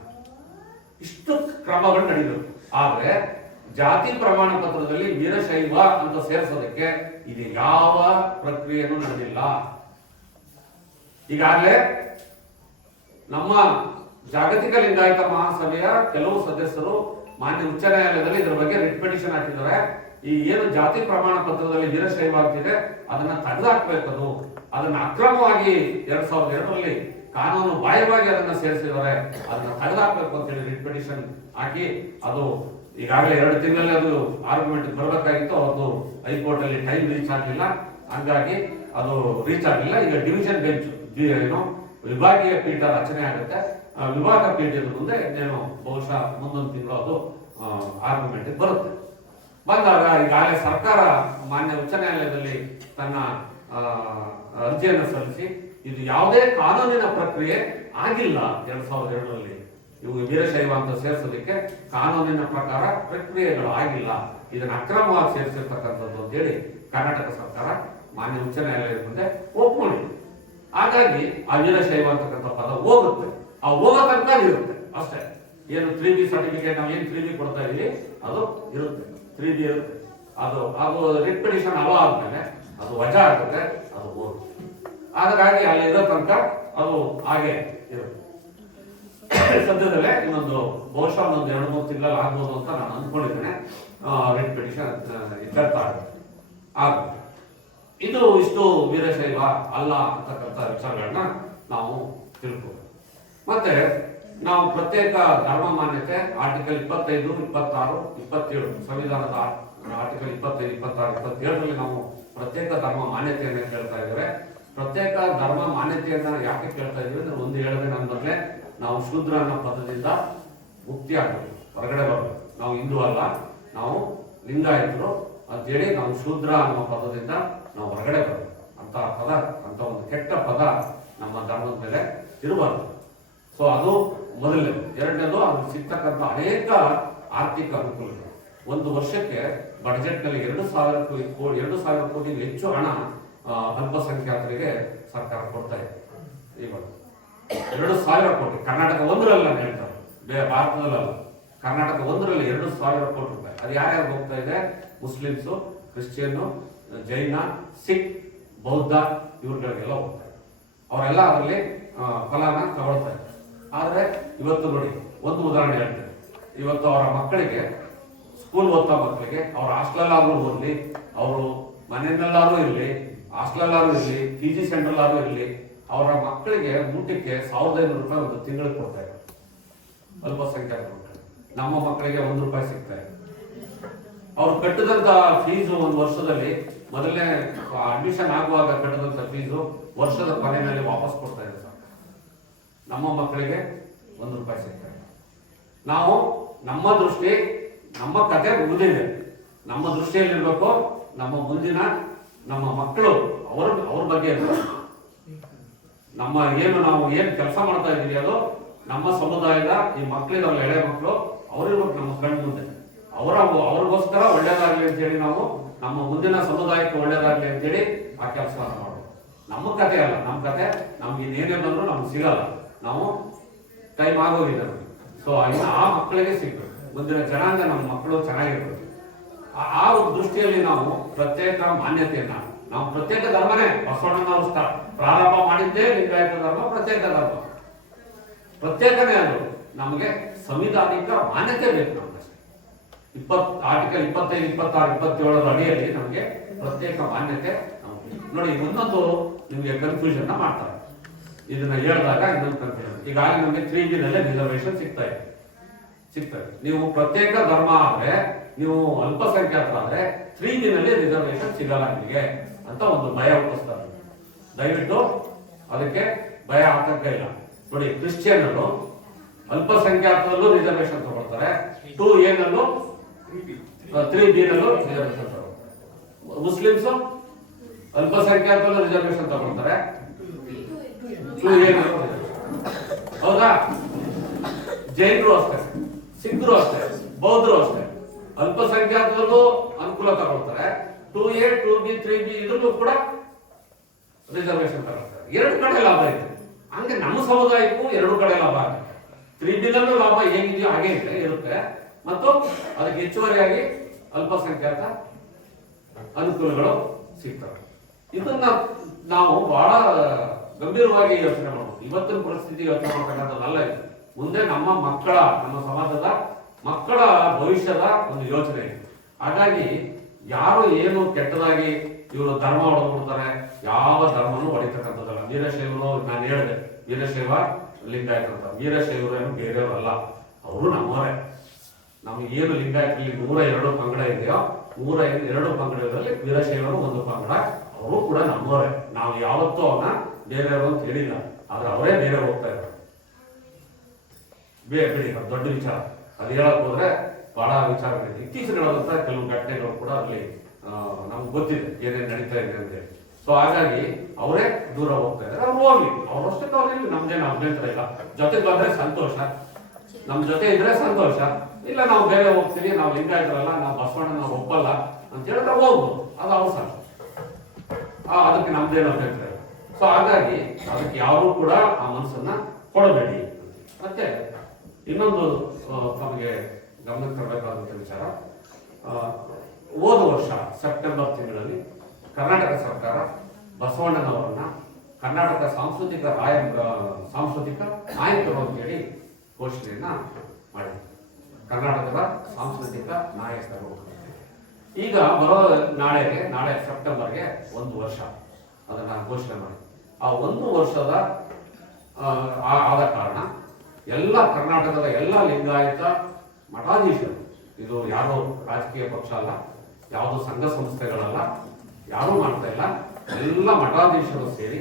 ಇಷ್ಟು ಕ್ರಮಗಳು ನಡೆಯಬೇಕು. ಆದ್ರೆ ಜಾತಿ ಪ್ರಮಾಣ ಪತ್ರದಲ್ಲಿ ವೀರಶೈವ ಅಂತ ಸೇರಿಸೋದಕ್ಕೆ ಇದು ಯಾವ ಪ್ರಕ್ರಿಯೆನೂ ನಡೆದಿಲ್ಲ. ಈಗಾಗಲೇ ನಮ್ಮ ಜಾಗತಿಕ ಲಿಂಗಾಯತ ಮಹಾಸಭೆಯ ಕೆಲವು ಸದಸ್ಯರು ಮಾನ್ಯ ಉಚ್ಚ ನ್ಯಾಯಾಲಯದಲ್ಲಿ ಇದರ ಬಗ್ಗೆ ರಿಟ್ ಪಿಟಿಷನ್ ಹಾಕಿದ್ದಾರೆ. ಈ ಏನು ಜಾತಿ ಪ್ರಮಾಣ ಪತ್ರದಲ್ಲಿ ವೀರಶೈವ ಆಗ್ತಿದೆ ಅದನ್ನ ತೆಗೆದುಹಾಕ್ಬೇಕದು, ಅದನ್ನ ಅಕ್ರಮವಾಗಿ 2002ರಲ್ಲಿ ಕಾನೂನು ಬಾಹ್ಯವಾಗಿ ಅದನ್ನ ಸೇರಿಸಿದ್ದಾರೆ, ಅದನ್ನ ತೆಗೆದುಹಾಕ್ಬೇಕು ಅಂತ ಹೇಳಿ ರಿಟ್ ಪಿಟಿಷನ್ ಹಾಕಿ ಅದು ಈಗಾಗಲೇ 2 ತಿಂಗಳಲ್ಲಿ ಅದು ಆರ್ಗ್ಯುಮೆಂಟ್ ಬರಬೇಕಾಗಿತ್ತು. ಅದು ಹೈಕೋರ್ಟ್ ಅಲ್ಲಿ ಟೈಮ್ ರೀಚ್ ಆಗಲಿಲ್ಲ, ಹಂಗಾಗಿ ಅದು ರೀಚ್ ಆಗಲಿಲ್ಲ. ಈಗ ಡಿವಿಷನ್ ಬೆಂಚ್ ಏನೋ ವಿಭಾಗೀಯ ಪೀಠ ರಚನೆ ಆಗುತ್ತೆ. ವಿಭಾಗ ಪೀಠದ ಮುಂದೆ ಏನು ಬಹುಶಃ ಮುಂದೊಂದು ತಿಂಗಳು ಅದು ಆರ್ಗ್ಯುಮೆಂಟ್ ಬರುತ್ತೆ. ಬಂದಾಗ ಈಗಾಗಲೇ ಸರ್ಕಾರ ಮಾನ್ಯ ಉಚ್ಚ ನ್ಯಾಯಾಲಯದಲ್ಲಿ ತನ್ನ ಅರ್ಜಿಯನ್ನು ಸಲ್ಲಿಸಿ ಇದು ಯಾವುದೇ ಕಾನೂನಿನ ಪ್ರಕ್ರಿಯೆ ಆಗಿಲ್ಲ 2002ರಲ್ಲಿ, ಇವು ವೀರಶೈವ ಅಂತ ಸೇರಿಸೋದಕ್ಕೆ ಕಾನೂನಿನ ಪ್ರಕಾರ ಪ್ರಕ್ರಿಯೆಗಳು ಆಗಿಲ್ಲ, ಇದನ್ನ ಅಕ್ರಮವಾಗಿ ಸೇರಿಸಿರ್ತಕ್ಕಂಥದ್ದು ಅಂತೇಳಿ ಕರ್ನಾಟಕ ಸರ್ಕಾರ ಮಾನ್ಯ ಉಚ್ಚ ನ್ಯಾಯಾಲಯದ ಮುಂದೆ ಒಪ್ಕೊಂಡಿದೆ. ಹಾಗಾಗಿ ಆ ವೀರಶೈವ ಅಂತಕ್ಕಂಥ ಪದ ಹೋಗುತ್ತೆ, ಆ ಹೋಗೋ ತನಕ ಇರುತ್ತೆ ಅಷ್ಟೇ. ಏನು 3B ಸರ್ಟಿಫಿಕೇಟ್ ನಾವು ಏನು 3B ಕೊಡ್ತಾ ಇದೀವಿ ಅದು ಇರುತ್ತೆ, 3B ಇರುತ್ತೆ. ಅದು ರಿಟ್ ಪಿಟಿಷನ್ ಅಲೋ ಆದ್ಮೇಲೆ ಅದು ವಜಾ ಆಗುತ್ತೆ, ಅದು ಹೋಗುತ್ತೆ. ಹಾಗಾಗಿ ಅಲ್ಲಿ ಇರೋ ತನಕ ಅದು ಹಾಗೆ ಇರುತ್ತೆ. ಸದ್ಯದಲ್ಲೇ ಇನ್ನೊಂದು ಬಹುಶಃ ಒಂದು 2-3 ತಿಂಗಳಲ್ಲಿ ಆಗ್ಬೋದು ಅಂತ ನಾನು ಅಂದ್ಕೊಂಡಿದ್ದೇನೆ. ರಿಟ್ ಪಿಟಿಷನ್ ಇತ್ಯರ್ಥ ಆಗುತ್ತೆ. ಇದು ಇಷ್ಟು ವೀರಶೈವ ಅಲ್ಲ ಅಂತಕ್ಕಂಥ ವಿಚಾರಗಳನ್ನ ನಾವು ತಿಳ್ಕೋಬೇಕು. ಮತ್ತೆ ನಾವು ಪ್ರತ್ಯೇಕ ಧರ್ಮ ಮಾನ್ಯತೆ ಆರ್ಟಿಕಲ್ 25, 26, 27 ಸಂವಿಧಾನದ ಆರ್ಟಿಕಲ್ 25, 26, 27ರಲ್ಲಿ ನಾವು ಪ್ರತ್ಯೇಕ ಧರ್ಮ ಮಾನ್ಯತೆಯನ್ನ ಕೇಳ್ತಾ ಇದ್ದೇವೆ. ಪ್ರತ್ಯೇಕ ಧರ್ಮ ಮಾನ್ಯತೆಯನ್ನ ಯಾಕೆ ಕೇಳ್ತಾ ಇದೀವಿ ಅಂದ್ರೆ ಒಂದು ಹೇಳಿದ್ರೆ ನನ್ನ ಮೊದಲೇ ನಾವು ಶೂದ್ರ ಅನ್ನೋ ಪದದಿಂದ ಮುಕ್ತಿ ಆಗಬೇಕು, ಹೊರಗಡೆ ಬರಬೇಕು. ನಾವು ಹಿಂದೂ ಅಲ್ಲ, ನಾವು ಲಿಂಗಾಯತರು ಅಂತೇಳಿ ನಾವು ಶೂದ್ರ ಅನ್ನೋ ಪದದಿಂದ ನಾವು ಹೊರಗಡೆ ಬರಬೇಕು. ಅಂತ ಪದ, ಅಂತ ಒಂದು ಕೆಟ್ಟ ಪದ ನಮ್ಮ ಧರ್ಮದ ಮೇಲೆ ಇರಬಾರ್ದು. ಸೊ ಅದು ಮೊದಲನೇದು. ಎರಡನೇದು ಅದು ಸಿಗ್ತಕ್ಕಂಥ ಅನೇಕ ಆರ್ಥಿಕ ಅನುಕೂಲಗಳು. ಒಂದು ವರ್ಷಕ್ಕೆ ಬಜೆಟ್ನಲ್ಲಿ 2,000 ಕೋಟಿ ಹೆಚ್ಚು ಹಣ ಅಲ್ಪಸಂಖ್ಯಾತರಿಗೆ ಸರ್ಕಾರ ಕೊಡ್ತಾ ಇದೆ. ಇವಾಗ 2,000 ಕೋಟಿ, ಕರ್ನಾಟಕ ಒಂದರಲ್ಲ ಹೇಳ್ತಾರೆ, ಭಾರತದಲ್ಲ, ಕರ್ನಾಟಕ ಒಂದರಲ್ಲಿ 2,000 ಕೋಟಿ ರೂಪಾಯಿ. ಅದು ಯಾರ್ಯಾರು ಹೋಗ್ತಾ ಇದೆ? ಮುಸ್ಲಿಮ್ಸು, ಕ್ರಿಶ್ಚಿಯನ್ನು, ಜೈನ, ಸಿಖ್, ಬೌದ್ಧ ಇವ್ರುಗಳಿಗೆಲ್ಲ ಹೋಗ್ತಾರೆ. ಅವರೆಲ್ಲ ಅದರಲ್ಲಿ ಫಲಾನ ತಗೊಳ್ತಾರೆ. ಆದರೆ ಇವತ್ತು ನೋಡಿ, ಒಂದು ಉದಾಹರಣೆ ಹೇಳ್ತೇನೆ. ಇವತ್ತು ಅವರ ಮಕ್ಕಳಿಗೆ, ಸ್ಕೂಲ್ ಓದ್ತಾ ಮಕ್ಕಳಿಗೆ, ಅವ್ರ ಹಾಸ್ಟೆಲಾದ್ರೂ ಓದಲಿ, ಅವರು ಮನೆಯಲ್ಲಾದ್ರೂ ಇರಲಿ, ಹಾಸ್ಟೆಲಾದ್ರೂ ಇರಲಿ, PG ಸೆಂಟ್ರಲ್ಲಾದ್ರೂ ಇರಲಿ, ಅವರ ಮಕ್ಕಳಿಗೆ ಊಟಕ್ಕೆ 1,500 ರೂಪಾಯಿ ಒಂದು ತಿಂಗಳಿಗೆ ಕೊಡ್ತಾರೆ ಅಲ್ಪಸಂಖ್ಯಾತ ಮಕ್ಕಳು. ನಮ್ಮ ಮಕ್ಕಳಿಗೆ 1 ರೂಪಾಯಿ ಸಿಗ್ತಾರೆ. ಅವ್ರು ಕಟ್ಟಿದಂತ ಫೀಸು ಒಂದು ವರ್ಷದಲ್ಲಿ, ಮೊದಲನೇ ಅಡ್ಮಿಷನ್ ಆಗುವಾಗ ಕಟ್ಟಿದಂತ ಫೀಸು ವರ್ಷದ ಕೊನೆಯಲ್ಲಿ ವಾಪಸ್ ಕೊಡ್ತಾ ಇದೆ ಸರ್. ನಮ್ಮ ಮಕ್ಕಳಿಗೆ 1 ರೂಪಾಯಿ ಸಿಗ್ತಾರೆ. ನಾವು ನಮ್ಮ ದೃಷ್ಟಿ, ನಮ್ಮ ಕತೆ ಮುಗಿದಿದೆ. ನಮ್ಮ ದೃಷ್ಟಿಯಲ್ಲಿರ್ಬೇಕು ನಮ್ಮ ಮುಂದಿನ ನಮ್ಮ ಮಕ್ಕಳು, ಅವ್ರ ಬಗ್ಗೆ ಇರ್ಬೇಕು. ನಮ್ಮ ನಾವು ಏನು ಕೆಲಸ ಮಾಡ್ತಾ ಇದೀವಿ ಅದು ನಮ್ಮ ಸಮುದಾಯದ ಈ ಮಕ್ಕಳಿದಾರಲ್ಲ, ಎಳೆ ಮಕ್ಕಳು, ಅವ್ರಿರ್ಬೇಕು ನಮ್ಮ ಕಣ್ಣು ಮುಂದೆ. ಅವ್ರಿಗೋಸ್ಕರ ಒಳ್ಳೇದಾಗ್ಲಿ ಅಂತೇಳಿ ನಾವು ನಮ್ಮ ಮುಂದಿನ ಸಮುದಾಯಕ್ಕೆ ಒಳ್ಳೇದಾಗ್ಲಿ ಅಂತೇಳಿ ಆ ಕೆಲಸ ಮಾಡೋದು. ನಮ್ಮ ಕತೆ ಅಲ್ಲ, ನಮ್ಮ ಕತೆ ನಮ್ಗೆ ಇನ್ನೇನೇ ಬಂದ್ರು ನಮ್ಗೆ ಸಿಗಲ್ಲ. ನಾವು ಟೈಮ್ ಆಗೋಗಿದೆ. ಸೊ ಇನ್ನು ಆ ಮಕ್ಕಳಿಗೆ ಸಿಗ್ಬೇಕು, ಮುಂದಿನ ಜನಾಂಗ ನಮ್ಮ ಮಕ್ಕಳು ಚೆನ್ನಾಗಿರ್ಬೇಕು. ಆ ಒಂದು ದೃಷ್ಟಿಯಲ್ಲಿ ನಾವು ಪ್ರತ್ಯೇಕ ಮಾನ್ಯತೆಯನ್ನ, ನಾವು ಪ್ರತ್ಯೇಕ ಧರ್ಮನೇ ಬಸವಣ್ಣನವರು ಪ್ರಾರಂಭ ಮಾಡಿದ್ದೇ ಲಿಂಗಾಯತ ಧರ್ಮ ಪ್ರತ್ಯೇಕ ಧರ್ಮ. ಪ್ರತ್ಯೇಕನೇ ಅದು. ನಮಗೆ ಸಂವಿಧಾನಿಕ ಮಾನ್ಯತೆ ಬೇಕು. ನಮ್ಗೆ ಆರ್ಟಿಕಲ್ 25, 26, 27 ಅಡಿಯಲ್ಲಿ ನಮಗೆ ಪ್ರತ್ಯೇಕ ಮಾನ್ಯತೆ ನೋಡಿ. ಇನ್ನೊಂದು ನಿಮಗೆ ಕನ್ಫ್ಯೂಷನ್ ಮಾಡ್ತಾರೆ, ಇದನ್ನ ಹೇಳಿದಾಗ ಇನ್ನೊಂದು ಕನ್ಫ್ಯೂಷನ್. ಈಗಾಗಲೇ ನಮಗೆ 3B ನಲ್ಲೇ ರಿಸರ್ವೇಶನ್ ಸಿಗ್ತಾ ಇದೆ. ನೀವು ಪ್ರತ್ಯೇಕ ಧರ್ಮ ಆದ್ರೆ, ನೀವು ಅಲ್ಪಸಂಖ್ಯಾತರಾದ್ರೆ 3B ನಲ್ಲಿ ರಿಸರ್ವೇಶನ್ ಸಿಗಲ್ಲ ನಿಮಗೆ ಅಂತ ಒಂದು ಭಯ ಹುಟ್ಟಿಸ್ತಾರೆ. ದಯವಿಟ್ಟು ಅದಕ್ಕೆ ಭಯ ಆತಂಕ ಇಲ್ಲ. ನೋಡಿ, ಕ್ರಿಶ್ಚಿಯನ್ನರು ಅಲ್ಪಸಂಖ್ಯಾತರಲ್ಲೂ ರಿಸರ್ವೇಶನ್ ತಗೊಳ್ತಾರೆ, 2A ನಲ್ಲೂ 3B ನಲ್ಲೂ ರಿಸರ್ವೇಶನ್ ತಗೊಳ್ತಾರೆ. ಮುಸ್ಲಿಮ್ಸ್ ಅಲ್ಪಸಂಖ್ಯಾತರಲ್ಲೂ ರಿಸರ್ವೇಶನ್ ತಗೊಳ್ತಾರೆ, 2A ನಲ್ಲೂ. ಹೌದಾ? ಜೈನರು ಅಷ್ಟೇ, ಸಿಖ್ರು ಅಷ್ಟೇ, ಬೌದ್ಧರು ಅಷ್ಟೇ, ಅಲ್ಪಸಂಖ್ಯಾತರಲ್ಲೂ ಅನುಕೂಲ ತಗೊಳ್ತಾರೆ. 2A, 2B, 3B ಇದ್ರೂ ಕೂಡ ರಿಸರ್ವೇಶನ್ ತಗೊಳ್ತಾರೆ. 2 ಕಡೆ ಲಾಭ ಇದೆ. ಹಂಗೆ ನಮ್ಮ ಸಮುದಾಯಕ್ಕೂ 2 ಕಡೆ ಲಾಭ ಆಗುತ್ತೆ. 3B ನಲ್ಲೂ ಲಾಭ ಹೇಗಿದೆಯೋ ಹಾಗೆ ಇರುತ್ತೆ, ಮತ್ತು ಅದಕ್ಕೆ ಹೆಚ್ಚುವರಿಯಾಗಿ ಅಲ್ಪಸಂಖ್ಯಾತ ಅನುಕೂಲಗಳು ಸಿಗ್ತವೆ. ಇದನ್ನ ನಾವು ಬಹಳ ಗಂಭೀರವಾಗಿ ಯೋಚನೆ ಮಾಡಬಹುದು. ಇವತ್ತಿನ ಪರಿಸ್ಥಿತಿ ಯೋಚನೆ ಮಾಡ್ತಕ್ಕಂಥದ್ದಲ್ಲ ಇದು. ಮುಂದೆ ನಮ್ಮ ಮಕ್ಕಳ, ನಮ್ಮ ಸಮಾಜದ ಮಕ್ಕಳ ಭವಿಷ್ಯದ ಒಂದು ಯೋಚನೆ ಇದೆ. ಹಾಗಾಗಿ ಯಾರು ಏನು ಕೆಟ್ಟದಾಗಿ ಇವರು ಧರ್ಮ ಹೊಡೆದ್ಬಿಡ್ತಾರೆ, ಯಾವ ಧರ್ಮನೂ ಹೊಡಿತಕ್ಕಂಥದ್ದಲ್ಲ. ವೀರಶೈವರು, ನಾನು ಹೇಳಿದೆ, ವೀರಶೈವ ಲಿಂಗಾಯತ ಅಂತ. ವೀರಶೈವರು ಏನು ಬೇರೆಯವರು ಅಲ್ಲ, ಅವರು ನಮ್ಮವರೇ. ನಮ್ಗೆ ಏನು ಲಿಂಗಾಯತರಲ್ಲಿ 102 ಪಂಗಡ ಇದೆಯೋ, 102 ಪಂಗಡಗಳಲ್ಲಿ ವೀರಶೈವರು ಒಂದು ಪಂಗಡ. ಅವರು ಕೂಡ ನಮ್ಮವರೇ. ನಾವು ಯಾವತ್ತೂ ಅವನ್ನ ಬೇರೆಯವರು ಅಂತ ಹೇಳಿಲ್ಲ, ಆದ್ರೆ ಅವರೇ ಬೇರೆ ಹೋಗ್ತಾ ಇದ್ದಾರೆ. ಬಿಡಿ, ದೊಡ್ಡ ವಿಚಾರ. ಅದು ಹೇಳಕ್ ಹೋದ್ರೆ ಬಹಳ ವಿಚಾರಗಳಿದೆ. ಇತ್ತೀಚೆಗಳಾದಂತ ಕೆಲವು ಘಟನೆಗಳು ಕೂಡ ಅಲ್ಲಿ ನಮ್ಗೆ ಗೊತ್ತಿದೆ ಏನೇನು ನಡೀತಾ ಇದೆ ಅಂತೇಳಿ. ಸೊ ಹಾಗಾಗಿ ಅವರೇ ದೂರ ಹೋಗ್ತಾ ಇದ್ದಾರೆ. ಅವ್ರು ಹೋಗ್ಲಿ, ಅವ್ರಷ್ಟಕ್ಕೆ ಅವ್ರಿಗೆ ನಮ್ದೇನು ಅಭ್ಯಂತರ ಇಲ್ಲ. ಜೊತೆಗೆ ಬಂದ್ರೆ ಸಂತೋಷ. ನಮ್ಮ ಜೊತೆ ಇದ್ರೆ ಸಂತೋಷ, ಇಲ್ಲ ನಾವು ಬೇರೆ ಹೋಗ್ತೀವಿ, ನಾವು ಲಿಂಗಾಯತರಲ್ಲ, ನಾವು ಬಸವಣ್ಣ ನಾವು ಒಪ್ಪಲ್ಲ ಅಂತ ಹೇಳಿದ್ರೆ ಹೋಗ್ಬೋದು, ಅದು ಅವಸರ, ಅದಕ್ಕೆ ನಮ್ದೇನು ಅಭ್ಯಂತರ ಇಲ್ಲ. ಸೊ ಹಾಗಾಗಿ ಅದಕ್ಕೆ ಯಾರು ಕೂಡ ಆ ಮನಸ್ಸನ್ನ ಕೊಡಬೇಡಿ. ಮತ್ತೆ ಇನ್ನೊಂದು ತಮಗೆ ಗಮನಕ್ಕೆ ತರಬೇಕಾದಂಥ ವಿಚಾರ, ಹೋದ ವರ್ಷ ಸೆಪ್ಟೆಂಬರ್ ತಿಂಗಳಲ್ಲಿ ಕರ್ನಾಟಕ ಸರ್ಕಾರ ಬಸವಣ್ಣನವರನ್ನ ಕರ್ನಾಟಕ ಸಾಂಸ್ಕೃತಿಕ ನಾಯಕರು ಅಂತೇಳಿ ಘೋಷಣೆಯನ್ನ ಮಾಡಿದೆ. ಕರ್ನಾಟಕದ ಸಾಂಸ್ಕೃತಿಕ ನಾಯಕರು. ಈಗ ಬರೋ ನಾಳೆ ಸೆಪ್ಟೆಂಬರ್ಗೆ 1 ವರ್ಷ ಅದನ್ನ ಘೋಷಣೆ ಮಾಡಿ. ಆ 1 ವರ್ಷದ ಆದ ಕಾರಣ ಎಲ್ಲ ಕರ್ನಾಟಕದ ಎಲ್ಲ ಲಿಂಗಾಯತ ಮಠಾಧೀಶರು, ಇದು ಯಾರೋ ರಾಜಕೀಯ ಪಕ್ಷ ಅಲ್ಲ, ಯಾವುದು ಸಂಘ ಸಂಸ್ಥೆಗಳಲ್ಲ, ಯಾರೂ ಮಾಡ್ತಾ ಇಲ್ಲ, ಎಲ್ಲ ಮಠಾಧೀಶರು ಸೇರಿ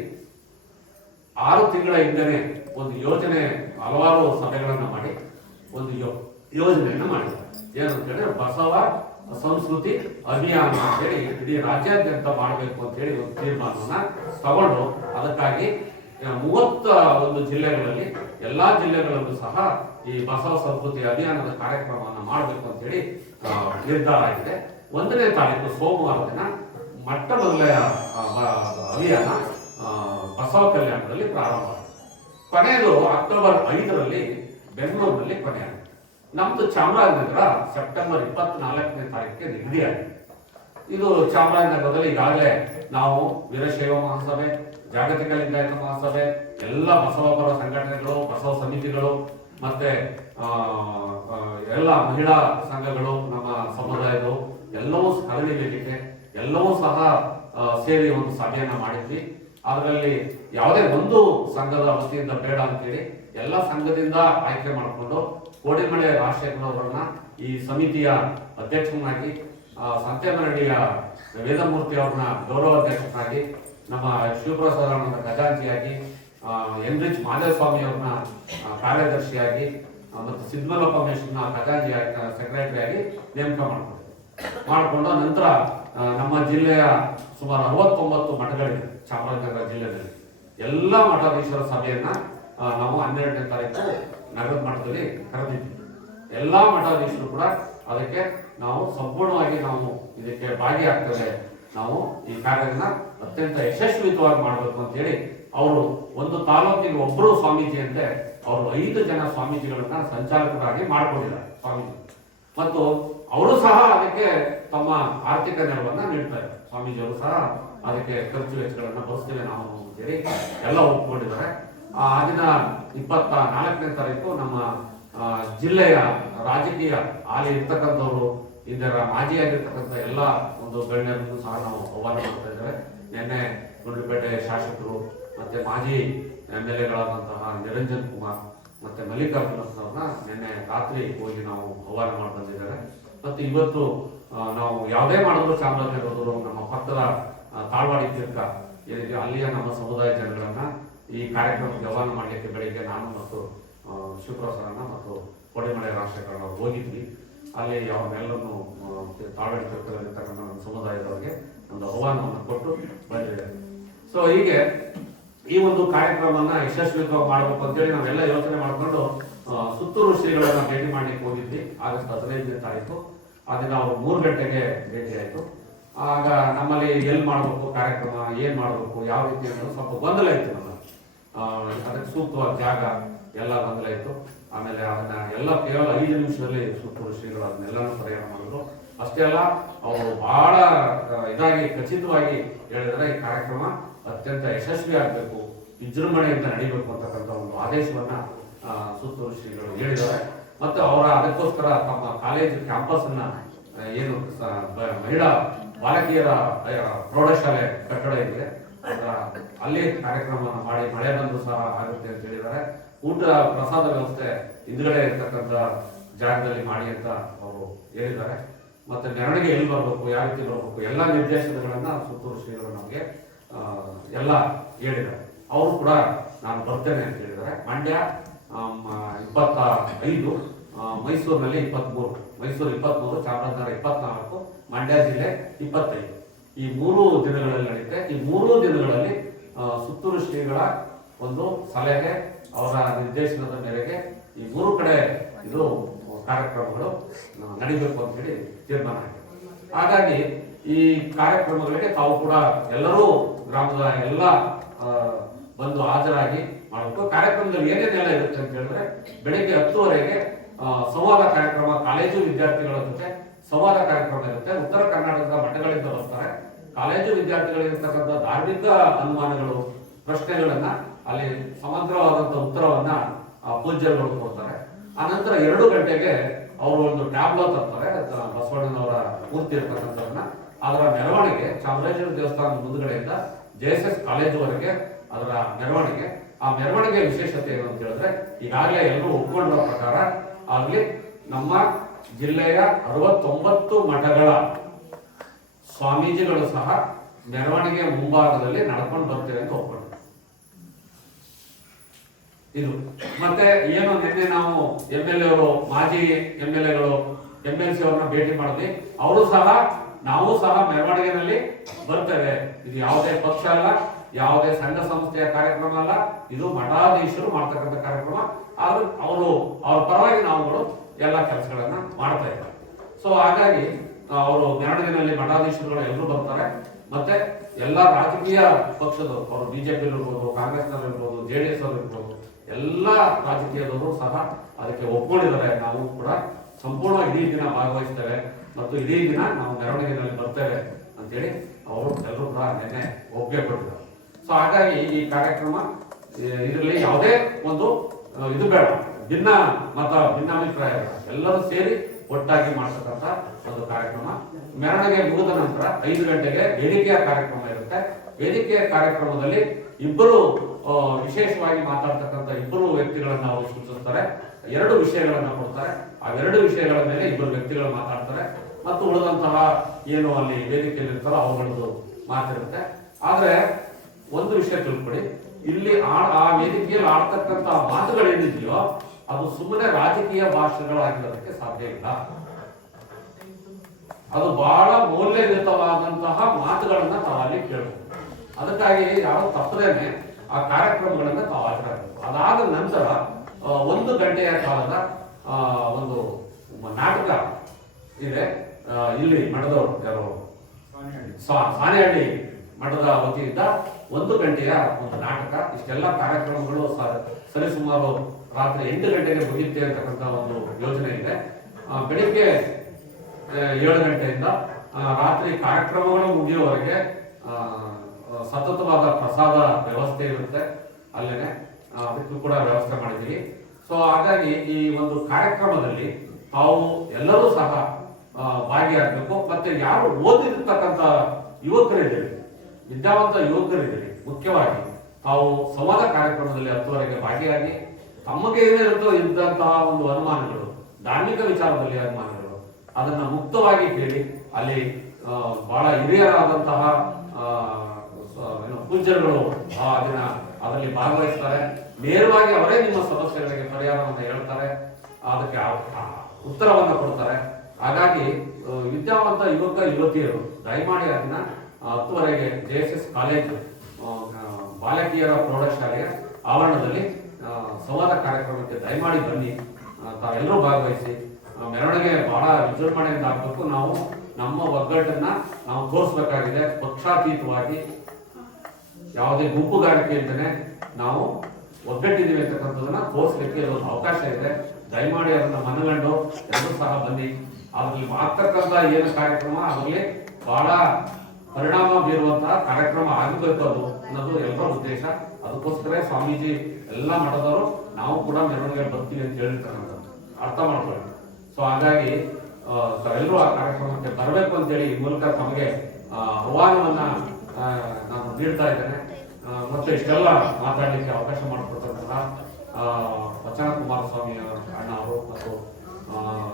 6 ತಿಂಗಳ ಹಿಂದೆನೆ ಒಂದು ಯೋಜನೆ, ಹಲವಾರು ಸಭೆಗಳನ್ನ ಮಾಡಿ ಒಂದು ಯೋಜನೆಯನ್ನ ಮಾಡಿದ್ದಾರೆ. ಏನಂತ ಹೇಳಿದ್ರೆ ಬಸವ ಸಂಸ್ಕೃತಿ ಅಭಿಯಾನ ಅಂತ ಹೇಳಿ ಇಡೀ ರಾಜ್ಯಾದ್ಯಂತ ಮಾಡಬೇಕು ಅಂತ ಹೇಳಿ ಒಂದು ತೀರ್ಮಾನವನ್ನ ತಗೊಂಡು, ಅದಕ್ಕಾಗಿ 31 ಜಿಲ್ಲೆಗಳಲ್ಲಿ ಎಲ್ಲಾ ಜಿಲ್ಲೆಗಳಲ್ಲೂ ಸಹ ಈ ಬಸವ ಸಂಸ್ಕೃತಿ ಅಭಿಯಾನದ ಕಾರ್ಯಕ್ರಮವನ್ನು ಮಾಡಬೇಕು ಅಂತ ಹೇಳಿ ನಿರ್ಧಾರ ಆಗಿದೆ. 1ನೇ ತಾರೀಕು ಸೋಮವಾರ ದಿನ ಮೊಟ್ಟ ಮೊದಲ ಅಭಿಯಾನ ಬಸವ ಕಲ್ಯಾಣದಲ್ಲಿ ಪ್ರಾರಂಭ ಆಗಿದೆ. ಕೊನೆಯದು ಅಕ್ಟೋಬರ್ 5ರಲ್ಲಿ ಬೆಂಗಳೂರಿನಲ್ಲಿ ಕೊನೆಯಾಗಿದೆ. ನಮ್ದು ಚಾಮರಾಜನಗರ ಸೆಪ್ಟೆಂಬರ್ 24ನೇ ತಾರೀಕಿಗೆ ನಿಗದಿಯಾಗಿದೆ. ಇದು ಚಾಮರಾಜನಗರದಲ್ಲಿ ಈಗಾಗಲೇ ನಾವು ವೀರಶೈವ ಮಹಾಸಭೆ, ಜಾಗತಿಕ ಲಿಂಗಾಯತ ಮಹಾಸಭೆ, ಎಲ್ಲ ಬಸವಪರ ಸಂಘಟನೆಗಳು, ಬಸವ ಸಮಿತಿಗಳು, ಮತ್ತೆ ಎಲ್ಲ ಮಹಿಳಾ ಸಂಘಗಳು, ನಮ್ಮ ಸಮುದಾಯಗಳು ಎಲ್ಲವೂ ಕರಡಿ ವೇದಿಕೆ ಎಲ್ಲವೂ ಸಹ ಸೇರಿ ಒಂದು ಸಭೆಯನ್ನ ಮಾಡಿದ್ವಿ. ಅದರಲ್ಲಿ ಯಾವುದೇ ಒಂದು ಸಂಘದ ವತಿಯಿಂದ ಬೇಡ ಅಂತೇಳಿ ಎಲ್ಲ ಸಂಘದಿಂದ ಆಯ್ಕೆ ಮಾಡಿಕೊಂಡು ಕೋಡಿಮಳೆ ರಾಜಶೇಖರವರನ್ನ ಈ ಸಮಿತಿಯ ಅಧ್ಯಕ್ಷನಾಗಿ, ಸಂತೇಮರಡಿಯ ವೇದಮೂರ್ತಿ ಅವ್ರನ್ನ ಗೌರವಾಧ್ಯಕ್ಷನಾಗಿ, ನಮ್ಮ ಶಿವಪ್ರಸಾದ ಖಜಾಂಚಿಯಾಗಿ, ಎನ್ರಿಚ್ ಮಾದೇಸ್ವಾಮಿ ಅವ್ರನ್ನ ಕಾರ್ಯದರ್ಶಿಯಾಗಿ, ಮತ್ತು ಸಿದ್ಧಮಲ್ಲಪ್ಪ ಮೇಷ್ನ ಖಜಾಂಚಿಯಾಗಿ ಸೆಕ್ರೆಟರಿಯಾಗಿ ನೇಮಕ ಮಾಡಿಕೊಂಡು ನಂತರ ನಮ್ಮ ಜಿಲ್ಲೆಯ ಸುಮಾರು 69 ಮಠಗಳಿವೆ ಚಾಮರಾಜನಗರ ಜಿಲ್ಲೆಯಲ್ಲಿ. ಎಲ್ಲ ಮಠಾಧೀಶರ ಸಭೆಯನ್ನ ನಾವು 12ನೇ ತಾರೀಕು ನಗರದ ಮಠದಲ್ಲಿ ಕರೆದಿದ್ವಿ. ಎಲ್ಲಾ ಮಠಾಧೀಶರು ಕೂಡ ಅದಕ್ಕೆ ನಾವು ಸಂಪೂರ್ಣವಾಗಿ ನಾವು ಇದಕ್ಕೆ ಭಾಗಿಯಾಗ್ತದೆ, ನಾವು ಈ ಕಾರ್ಯನ ಅತ್ಯಂತ ಯಶಸ್ವಿತವಾಗಿ ಮಾಡಬೇಕು ಅಂತ ಹೇಳಿ ಅವರು ಒಂದು ತಾಲೂಕಿಗೆ ಒಬ್ಬರು ಸ್ವಾಮೀಜಿಯಂತೆ ಅವರು 5 ಜನ ಸ್ವಾಮೀಜಿಗಳನ್ನ ಸಂಚಾಲಕರಾಗಿ ಮಾಡ್ಕೊಂಡಿದ್ದಾರೆ ಸ್ವಾಮೀಜಿ, ಮತ್ತು ಅವರು ಸಹ ಅದಕ್ಕೆ ತಮ್ಮ ಆರ್ಥಿಕ ನೆರವನ್ನ ನೀಡ್ತಾರೆ. ಸ್ವಾಮೀಜಿಯವರು ಸಹ ಅದಕ್ಕೆ ಖರ್ಚು ವೆಚ್ಚಗಳನ್ನ ಭರಿಸ್ತೇವೆ ನಾವು ಅಂತೇಳಿ ಎಲ್ಲ ಒಪ್ಪಿಕೊಂಡಿದ್ದಾರೆ. ಆ ದಿನ 24ನೇ ತಾರೀಕು ನಮ್ಮ ಜಿಲ್ಲೆಯ ರಾಜಕೀಯ ಹಾಲಿ ಇರ್ತಕ್ಕಂಥವ್ರು, ಇದರ ಮಾಜಿಯಾಗಿರ್ತಕ್ಕಂಥ ಎಲ್ಲ ಒಂದು ಗಣ್ಯರನ್ನು ಸಹ ನಾವು ಆಹ್ವಾನ ಮಾಡ್ತಾ ಇದ್ದೇವೆ. ನಿನ್ನೆ ಗುಂಡ್ಲುಪೇಟೆ ಶಾಸಕರು ಮತ್ತೆ ಮಾಜಿ MLAಗಳಾದಂತಹ ನಿರಂಜನ್ ಕುಮಾರ್ ಮತ್ತೆ ಮಲ್ಲಿಕಾರ್ಜುನ ಅವ್ರನ್ನ ನಿನ್ನೆ ರಾತ್ರಿ ಹೋಗಿ ನಾವು ಆಹ್ವಾನ ಮಾಡಿ ಬಂದಿದ್ದಾರೆ. ಮತ್ತು ಇವತ್ತು ನಾವು ಯಾವುದೇ ಮಾಡಿದ್ರು ಚಾಮರಾಜನಗರದವರು ನಮ್ಮ ಪಕ್ಕದ ತಾಳ್ವಾಡಿ ತೀರ್ಥ ಏನಿದೆ ಅಲ್ಲಿಯ ನಮ್ಮ ಸಮುದಾಯ ಜನಗಳನ್ನ ಈ ಕಾರ್ಯಕ್ರಮಕ್ಕೆ ಆಹ್ವಾನ ಮಾಡಲಿಕ್ಕೆ ಬೆಳಿಗ್ಗೆ ನಾನು ಮತ್ತು ಶಿವಪ್ರಸಾದನ ಮತ್ತು ಕೋಡಿಮಳೆ ರಾಜಶೇಖರನ್ ಅವರು ಹೋಗಿದ್ವಿ. ಅಲ್ಲಿ ಅವ್ರನ್ನೆಲ್ಲರನ್ನು ತಾಳ್ವಾಡಿ ತೀರ್ಥದಲ್ಲಿರ್ತಕ್ಕಂಥ ನಮ್ಮ ಸಮುದಾಯದವರಿಗೆ ಒಂದು ಆಹ್ವಾನವನ್ನು ಕೊಟ್ಟು ಬಂದಿದ್ದಾರೆ. ಸೊ ಹೀಗೆ ಈ ಒಂದು ಕಾರ್ಯಕ್ರಮವನ್ನ ಯಶಸ್ವಿತವಾಗಿ ಮಾಡಬೇಕು ಅಂತೇಳಿ ನಾವೆಲ್ಲ ಯೋಚನೆ ಮಾಡಿಕೊಂಡು ಸುತ್ತೂರು ಶ್ರೀಗಳನ್ನ ಭೇಟಿ ಮಾಡ್ಲಿಕ್ಕೆ ಹೋಗಿದ್ವಿ. ಆಗಸ್ಟ್ 15ನೇ ತಾರೀಕು ಅದನ್ನ ಅವ್ರು 3 ಗಂಟೆಗೆ ಭೇಟಿ ಆಯ್ತು. ಆಗ ನಮ್ಮಲ್ಲಿ ಎಲ್ಲಿ ಮಾಡಬೇಕು ಕಾರ್ಯಕ್ರಮ, ಏನ್ ಮಾಡಬೇಕು, ಯಾವ ರೀತಿ ಅನ್ನೋದು ಸ್ವಲ್ಪ ಗೊಂದಲ ಇತ್ತು. ನಮ್ಮ ಅದಕ್ಕೆ ಸೂಕ್ತವಾದ ಜಾಗ ಎಲ್ಲ ಗೊಂದಲ ಇತ್ತು. ಆಮೇಲೆ ಅದನ್ನ ಎಲ್ಲ ಕೇವಲ 5 ನಿಮಿಷದಲ್ಲಿ ಸುತ್ತೂರು ಶ್ರೀಗಳು ಅದನ್ನೆಲ್ಲಾನು ಪ್ರಯಾಣ ಮಾಡಿದ್ರು. ಅಷ್ಟೇ ಅಲ್ಲ, ಅವರು ಬಹಳ ಇದಾಗಿ ಖಚಿತವಾಗಿ ಹೇಳಿದರೆ ಈ ಕಾರ್ಯಕ್ರಮ ಅತ್ಯಂತ ಯಶಸ್ವಿ ಆಗಬೇಕು, ವಿಜೃಂಭಣೆಯಿಂದ ನಡೀಬೇಕು ಅಂತಕ್ಕಂಥ ಒಂದು ಆದೇಶವನ್ನ ಸುತ್ತೂರು ಶ್ರೀಗಳು ಹೇಳಿದ್ದಾರೆ. ಮತ್ತೆ ಅವರ ಅದಕ್ಕೋಸ್ಕರ ತಮ್ಮ ಕಾಲೇಜು ಕ್ಯಾಂಪಸ್ ಅನ್ನ ಏನು ಮಹಿಳಾ ಬಾಲಕಿಯರ ಪ್ರೌಢಶಾಲೆ ಕಟ್ಟಡ ಇದೆ ಅಲ್ಲಿ ಕಾರ್ಯಕ್ರಮವನ್ನು ಮಾಡಿ ಮಳೆ ಬಂದು ಸಹ ಆಗುತ್ತೆ ಅಂತ ಹೇಳಿದ್ದಾರೆ. ಊಟ ಪ್ರಸಾದ ವ್ಯವಸ್ಥೆ ಹಿಂದ್ಗಡೆ ಇರ್ತಕ್ಕಂಥ ಜಾಗದಲ್ಲಿ ಮಾಡಿ ಅಂತ ಅವರು ಹೇಳಿದ್ದಾರೆ. ಮತ್ತೆ ಮೆರವಣಿಗೆ ಎಲ್ಲಿ ಬರಬೇಕು, ಯಾವ ರೀತಿ ಬರಬೇಕು, ಎಲ್ಲ ನಿರ್ದೇಶನಗಳನ್ನ ಸುತ್ತೂರು ಶ್ರೀಗಳು ನಮಗೆ ಎಲ್ಲ ಹೇಳಿದ್ದಾರೆ. ಅವರು ಕೂಡ ನಾನು ಬರ್ತೇನೆ ಅಂತ ಹೇಳಿದ್ದಾರೆ. ಮಂಡ್ಯ 25, ಮೈಸೂರಿನಲ್ಲಿ 23, ಮೈಸೂರು 23, ಚಾಮರಾಜನಗರ 24, ಮಂಡ್ಯ ಜಿಲ್ಲೆ 25. ಈ 3 ದಿನಗಳಲ್ಲಿ ನಡೆಯುತ್ತೆ. ಈ 3 ದಿನಗಳಲ್ಲಿ ಸುತ್ತೂರು ಶ್ರೀಗಳ ಒಂದು ಸಲಹೆ, ಅವರ ನಿರ್ದೇಶನದ ಮೇರೆಗೆ ಈ 3 ಕಡೆ ಕಾರ್ಯಕ್ರಮಗಳು ನಡೀಬೇಕು ಅಂತ ಹೇಳಿ ತೀರ್ಮಾನ ಆಗಿದೆ. ಹಾಗಾಗಿ ಈ ಕಾರ್ಯಕ್ರಮಗಳಿಗೆ ತಾವು ಕೂಡ ಎಲ್ಲರೂ ಗ್ರಾಮದ ಎಲ್ಲ ಬಂದು ಹಾಜರಾಗಿ ಮಾಡಬೇಕು. ಕಾರ್ಯಕ್ರಮದಲ್ಲಿ ಏನೇನೆಲ್ಲ ಇರುತ್ತೆ ಅಂತ ಹೇಳಿದ್ರೆ ಬೆಳಿಗ್ಗೆ 10:00 ಸಂವಾದ ಕಾರ್ಯಕ್ರಮ, ಕಾಲೇಜು ವಿದ್ಯಾರ್ಥಿಗಳ ಜೊತೆ ಸಂವಾದ ಕಾರ್ಯಕ್ರಮ ಇರುತ್ತೆ. ಉತ್ತರ ಕರ್ನಾಟಕದ ಮಠಗಳಿಂದ ಬರ್ತಾರೆ. ಕಾಲೇಜು ವಿದ್ಯಾರ್ಥಿಗಳಿರ್ತಕ್ಕಂಥ ಧಾರ್ಮಿಕ ಅನುಮಾನಗಳು, ಪ್ರಶ್ನೆಗಳನ್ನ ಅಲ್ಲಿ ಸಮಗ್ರವಾದಂಥ ಉತ್ತರವನ್ನ ಪೂಜ್ಯರುಗಳು ಕೊಡ್ತಾರೆ. ಆನಂತರ 2 ಗಂಟೆಗೆ ಅವರು ಒಂದು ಟ್ಯಾಬ್ಲೋ ತರ್ತಾರೆ, ಬಸವಣ್ಣನವರ ಮೂರ್ತಿ ಇರ್ತಕ್ಕಂಥವನ್ನ. ಅದರ ಮೆರವಣಿಗೆ ಚಾಮರಾಜೇಶ್ವರ ದೇವಸ್ಥಾನದ ಮುಂದುಗಡೆಯಿಂದ JSS ಕಾಲೇಜುವರೆಗೆ ಅದರ ಮೆರವಣಿಗೆ. ಆ ಮೆರವಣಿಗೆ ವಿಶೇಷತೆ ಏನು ಅಂತ ಹೇಳಿದ್ರೆ ಈಗಾಗಲೇ ಎಲ್ಲರೂ ಒಪ್ಕೊಂಡಿರೋ ಪ್ರಕಾರ ಆಗಲಿ ನಮ್ಮ ಜಿಲ್ಲೆಯ 69 ಮಠಗಳ ಸ್ವಾಮೀಜಿಗಳು ಸಹ ಮೆರವಣಿಗೆ ಮುಂಭಾಗದಲ್ಲಿ ನಡ್ಕೊಂಡು ಬರ್ತೀವಿ ಅಂತ ಒಪ್ಕೊಂಡು ಇದು. ಮತ್ತೆ ಏನು ನಿನ್ನೆ ನಾವು MLA ಅವರು, ಮಾಜಿ MLAಗಳು, MLC ಅವ್ರನ್ನ ಭೇಟಿ ಮಾಡಿದ್ವಿ. ಅವರು ಸಹ ನಾವು ಸಹ ಮೆರವಣಿಗೆನಲ್ಲಿ ಬರ್ತೇವೆ. ಇದು ಯಾವುದೇ ಪಕ್ಷ ಅಲ್ಲ, ಯಾವುದೇ ಸಂಘ ಸಂಸ್ಥೆಯ ಕಾರ್ಯಕ್ರಮ ಅಲ್ಲ, ಇದು ಮಠಾಧೀಶರು ಮಾಡ್ತಕ್ಕಂಥ ಕಾರ್ಯಕ್ರಮ. ಆದ್ರೂ ಅವ್ರ ಪರವಾಗಿ ನಾವುಗಳು ಎಲ್ಲ ಕೆಲಸಗಳನ್ನ ಮಾಡ್ತಾ ಇದ್ದಾರೆ. ಸೊ ಹಾಗಾಗಿ ಅವರು ಮೆರವಣಿಗೆನಲ್ಲಿ ಮಠಾಧೀಶರುಗಳು ಎಲ್ಲರೂ ಬರ್ತಾರೆ. ಮತ್ತೆ ಎಲ್ಲ ರಾಜಕೀಯ ಪಕ್ಷದವರು, ಅವರು BJP ಇರ್ಬೋದು, ಕಾಂಗ್ರೆಸ್ ಇರ್ಬೋದು, JDS ಅವರು ಇರ್ಬೋದು, ಎಲ್ಲ ರಾಜಕೀಯದವರು ಸಹ ಅದಕ್ಕೆ ಒಪ್ಕೊಂಡಿದ್ದಾರೆ. ನಾವು ಕೂಡ ಸಂಪೂರ್ಣ ಇಡೀ ದಿನ ಭಾಗವಹಿಸ್ತೇವೆ ಮತ್ತು ಇಡೀ ದಿನ ನಾವು ಮೆರವಣಿಗೆನಲ್ಲಿ ಬರ್ತೇವೆ ಅಂತೇಳಿ ಅವರು ಎಲ್ಲರೂ ಕೂಡ ನಿನ್ನೆ ಒಪ್ಪಿಗೆ ಕೊಟ್ಟಿದ್ದಾರೆ. ಸೊ ಹಾಗಾಗಿ ಈ ಕಾರ್ಯಕ್ರಮ ಇದರಲ್ಲಿ ಯಾವುದೇ ಒಂದು ಇದು ಬೇಡ, ಭಿನ್ನ ಮತ, ಭಿನ್ನಾಭಿಪ್ರಾಯ ಬೇಡ, ಎಲ್ಲರೂ ಸೇರಿ ಒಟ್ಟಾಗಿ ಮಾಡ್ತಕ್ಕಂಥ ಒಂದು ಕಾರ್ಯಕ್ರಮ. ಮೆರವಣಿಗೆ ಮುಗಿದ ನಂತರ 5 ಗಂಟೆಗೆ ವೇದಿಕೆಯ ಕಾರ್ಯಕ್ರಮ ಇರುತ್ತೆ. ವೇದಿಕೆಯ ಕಾರ್ಯಕ್ರಮದಲ್ಲಿ ಇಬ್ಬರು ವಿಶೇಷವಾಗಿ ಮಾತಾಡ್ತಕ್ಕಂಥ ಇಬ್ಬರು ವ್ಯಕ್ತಿಗಳನ್ನ ಅವರು ಸೂಚಿಸ್ತಾರೆ. 2 ವಿಷಯಗಳನ್ನ ಕೊಡ್ತಾರೆ. ಆ 2 ವಿಷಯಗಳ ಮೇಲೆ ಇಬ್ಬರು ವ್ಯಕ್ತಿಗಳು ಮಾತಾಡ್ತಾರೆ ಮತ್ತು ಉಳಿದಂತಹ ಏನು ಅಲ್ಲಿ ವೇದಿಕೆಯಲ್ಲಿ ಇರ್ತಾರೋ ಅವುಗಳದ್ದು ಮಾತಿರುತ್ತೆ. ಆದ್ರೆ ಒಂದು ವಿಷಯ ತಿಳ್ಕೊಳ್ಳಿ, ಇಲ್ಲಿ ಆ ವೇದಿಕೆಯಲ್ಲಿ ಆಡ್ತಕ್ಕಂಥ ಮಾತುಗಳೇನಿದೆಯೋ ಅದು ಸುಮ್ಮನೆ ರಾಜಕೀಯ ಭಾಷೆಗಳಾಗಿರೋದಕ್ಕೆ ಸಾಧ್ಯ ಇಲ್ಲ. ಅದು ಬಹಳ ಮೌಲ್ಯಯುತವಾದಂತಹ ಮಾತುಗಳನ್ನ ತಾವಲ್ಲಿ ಕೇಳಬಹುದು. ಅದಕ್ಕಾಗಿ ಯಾರು ತಪ್ಪದೇನೆ ಆ ಕಾರ್ಯಕ್ರಮಗಳನ್ನ ತಾವು ಹಾಜರಾಗಬೇಕು. ಅದಾದ ನಂತರ 1 ಗಂಟೆಯ ಕಾಲದ ಒಂದು ನಾಟಕ ಇದೆ. ಇಲ್ಲಿ ಮಠದವರು ಯಾರು ಸಾಣೆಹಳ್ಳಿ ಮಠದ ವತಿಯಿಂದ 1 ಗಂಟೆಯ ಒಂದು ನಾಟಕ. ಇಷ್ಟೆಲ್ಲ ಕಾರ್ಯಕ್ರಮಗಳು ಸರಿಸುಮಾರು ರಾತ್ರಿ 8 ಗಂಟೆಗೆ ಮುಗಿಯುತ್ತೆ ಅಂತಕ್ಕಂಥ ಒಂದು ಯೋಜನೆ ಇದೆ. ಬೆಳಿಗ್ಗೆ 7 ಗಂಟೆಯಿಂದ ರಾತ್ರಿ ಕಾರ್ಯಕ್ರಮಗಳು ಮುಗಿಯುವವರೆಗೆ ಸತತವಾದ ಪ್ರಸಾದ ವ್ಯವಸ್ಥೆ ಇರುತ್ತೆ. ಅಲ್ಲೇನೆ ಅದಕ್ಕೂ ಕೂಡ ವ್ಯವಸ್ಥೆ ಮಾಡಿದ್ದೀವಿ. ಸೊ ಹಾಗಾಗಿ ಈ ಒಂದು ಕಾರ್ಯಕ್ರಮದಲ್ಲಿ ತಾವು ಎಲ್ಲರೂ ಸಹ ಭಾಗಿಯಾಗಬೇಕು. ಮತ್ತೆ ಯಾರು ಓದಿರ್ತಕ್ಕಂಥ ಯುವಕರಿದ್ದೀರಿ, ವಿದ್ಯಾವಂತ ಯುವಕರಿದ್ದೀರಿ, ಮುಖ್ಯವಾಗಿ ತಾವು ಸಂವಾದ ಕಾರ್ಯಕ್ರಮದಲ್ಲಿ 10:00 ಭಾಗಿಯಾಗಿ ತಮಗೆ ಏನಿರುತ್ತೋ ಇದ್ದಂತಹ ಒಂದು ಅನುಮಾನಗಳು, ಧಾರ್ಮಿಕ ವಿಚಾರದಲ್ಲಿ ಅನುಮಾನಗಳು, ಅದನ್ನ ಮುಕ್ತವಾಗಿ ಕೇಳಿ ಅಲ್ಲಿ ಬಹಳ ಹಿರಿಯರಾದಂತಹ ಪೂಜ್ಯರುಗಳು ಅದರಲ್ಲಿ ಭಾಗವಹಿಸ್ತಾರೆ. ನೇರವಾಗಿ ಅವರೇ ನಿಮ್ಮ ಸಮಸ್ಯೆಗಳಿಗೆ ಪರಿಹಾರವನ್ನು ಹೇಳ್ತಾರೆ, ಅದಕ್ಕೆ ಉತ್ತರವನ್ನು ಕೊಡ್ತಾರೆ. ಹಾಗಾಗಿ ವಿದ್ಯಾವಂತ ಯುವಕ ಯುವತಿಯರು ದಯಮಾಡಿ ಅದನ್ನ 10:00 JSS ಕಾಲೇಜು ಬಾಲಕಿಯರ ಪ್ರೌಢಶಾಲೆಯ ಆವರಣದಲ್ಲಿ ಸಂವಾದ ಕಾರ್ಯಕ್ರಮಕ್ಕೆ ದಯಮಾಡಿ ಬನ್ನಿ. ತಾವೆಲ್ಲರೂ ಭಾಗವಹಿಸಿ ಮೆರವಣಿಗೆ ಬಹಳ ವಿಜೃಂಭಣೆಯಿಂದ ಆಗಬೇಕು. ನಾವು ನಮ್ಮ ಒಗ್ಗಟ್ಟನ್ನ ನಾವು ತೋರಿಸ್ಬೇಕಾಗಿದೆ. ಪಕ್ಷಾತೀತವಾಗಿ ಯಾವುದೇ ಗುಂಪುಗಾರಿಕೆ ಇಲ್ಲದೆ ನಾವು ಒಗ್ಗಟ್ಟಿದ್ದೀವಿ ಅಂತಕ್ಕಂಥದನ್ನ ತೋರಿಸಲಿಕ್ಕೆ ಒಂದು ಅವಕಾಶ ಇದೆ. ದಯಮಾಡಿ ಅದನ್ನ ಮನಗಂಡು ಎಲ್ಲರೂ ಸಹ ಬನ್ನಿ. ಅದ್ರಲ್ಲಿ ಆಗ್ತಕ್ಕಂಥ ಏನು ಕಾರ್ಯಕ್ರಮ ಅದರಲ್ಲಿ ಬಹಳ ಪರಿಣಾಮ ಬೀರುವಂತಹ ಕಾರ್ಯಕ್ರಮ ಆಗಬೇಕು ಅದು ಅನ್ನೋದು ಎಲ್ಲರ ಉದ್ದೇಶ. ಅದಕ್ಕೋಸ್ಕರ ಸ್ವಾಮೀಜಿ ಎಲ್ಲ ಮಠದವರು ನಾವು ಕೂಡ ಮೆರವಣಿಗೆ ಬರ್ತೀವಿ ಅಂತ ಹೇಳಿರ್ತಕ್ಕಂಥದ್ದು ಅರ್ಥ ಮಾಡ್ಕೊಳ್ಳಿ. ಸೊ ಹಾಗಾಗಿ ತಾವೆಲ್ಲರೂ ಆ ಕಾರ್ಯಕ್ರಮಕ್ಕೆ ಬರಬೇಕು ಅಂತೇಳಿ ಈ ಮೂಲಕ ತಮಗೆ ಆಹ್ವಾನವನ್ನ ನಾನು ನೀಡ್ತಾ ಇದ್ದೇನೆ. ಮತ್ತೆ ಇಷ್ಟೆಲ್ಲ ಮಾತಾಡಲಿಕ್ಕೆ ಅವಕಾಶ ಮಾಡಿಕೊಡ್ತಕ್ಕಂಥ ವಚನ ಕುಮಾರಸ್ವಾಮಿ ಅಣ್ಣ ಅವರು ಮತ್ತು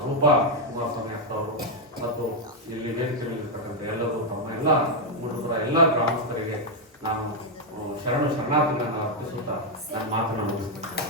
ರೂಪಾ ಕುಮಾರಸ್ವಾಮಿ ಅಕ್ಕ ಅವರು ಮತ್ತು ಇಲ್ಲಿ ವೇದಿಕೆಯಲ್ಲಿರ್ತಕ್ಕಂಥ ಎಲ್ಲರೂ ತಮ್ಮ ಎಲ್ಲ ಹುಡುಗರ ಎಲ್ಲ ಗ್ರಾಮಸ್ಥರಿಗೆ ನಾನು ಶರಣಾರ್ಥಿಗಳನ್ನು ಅರ್ಪಿಸುತ್ತಾ ನನ್ನ ಮಾತನ್ನು ಮುಗಿಸ್ತೇನೆ.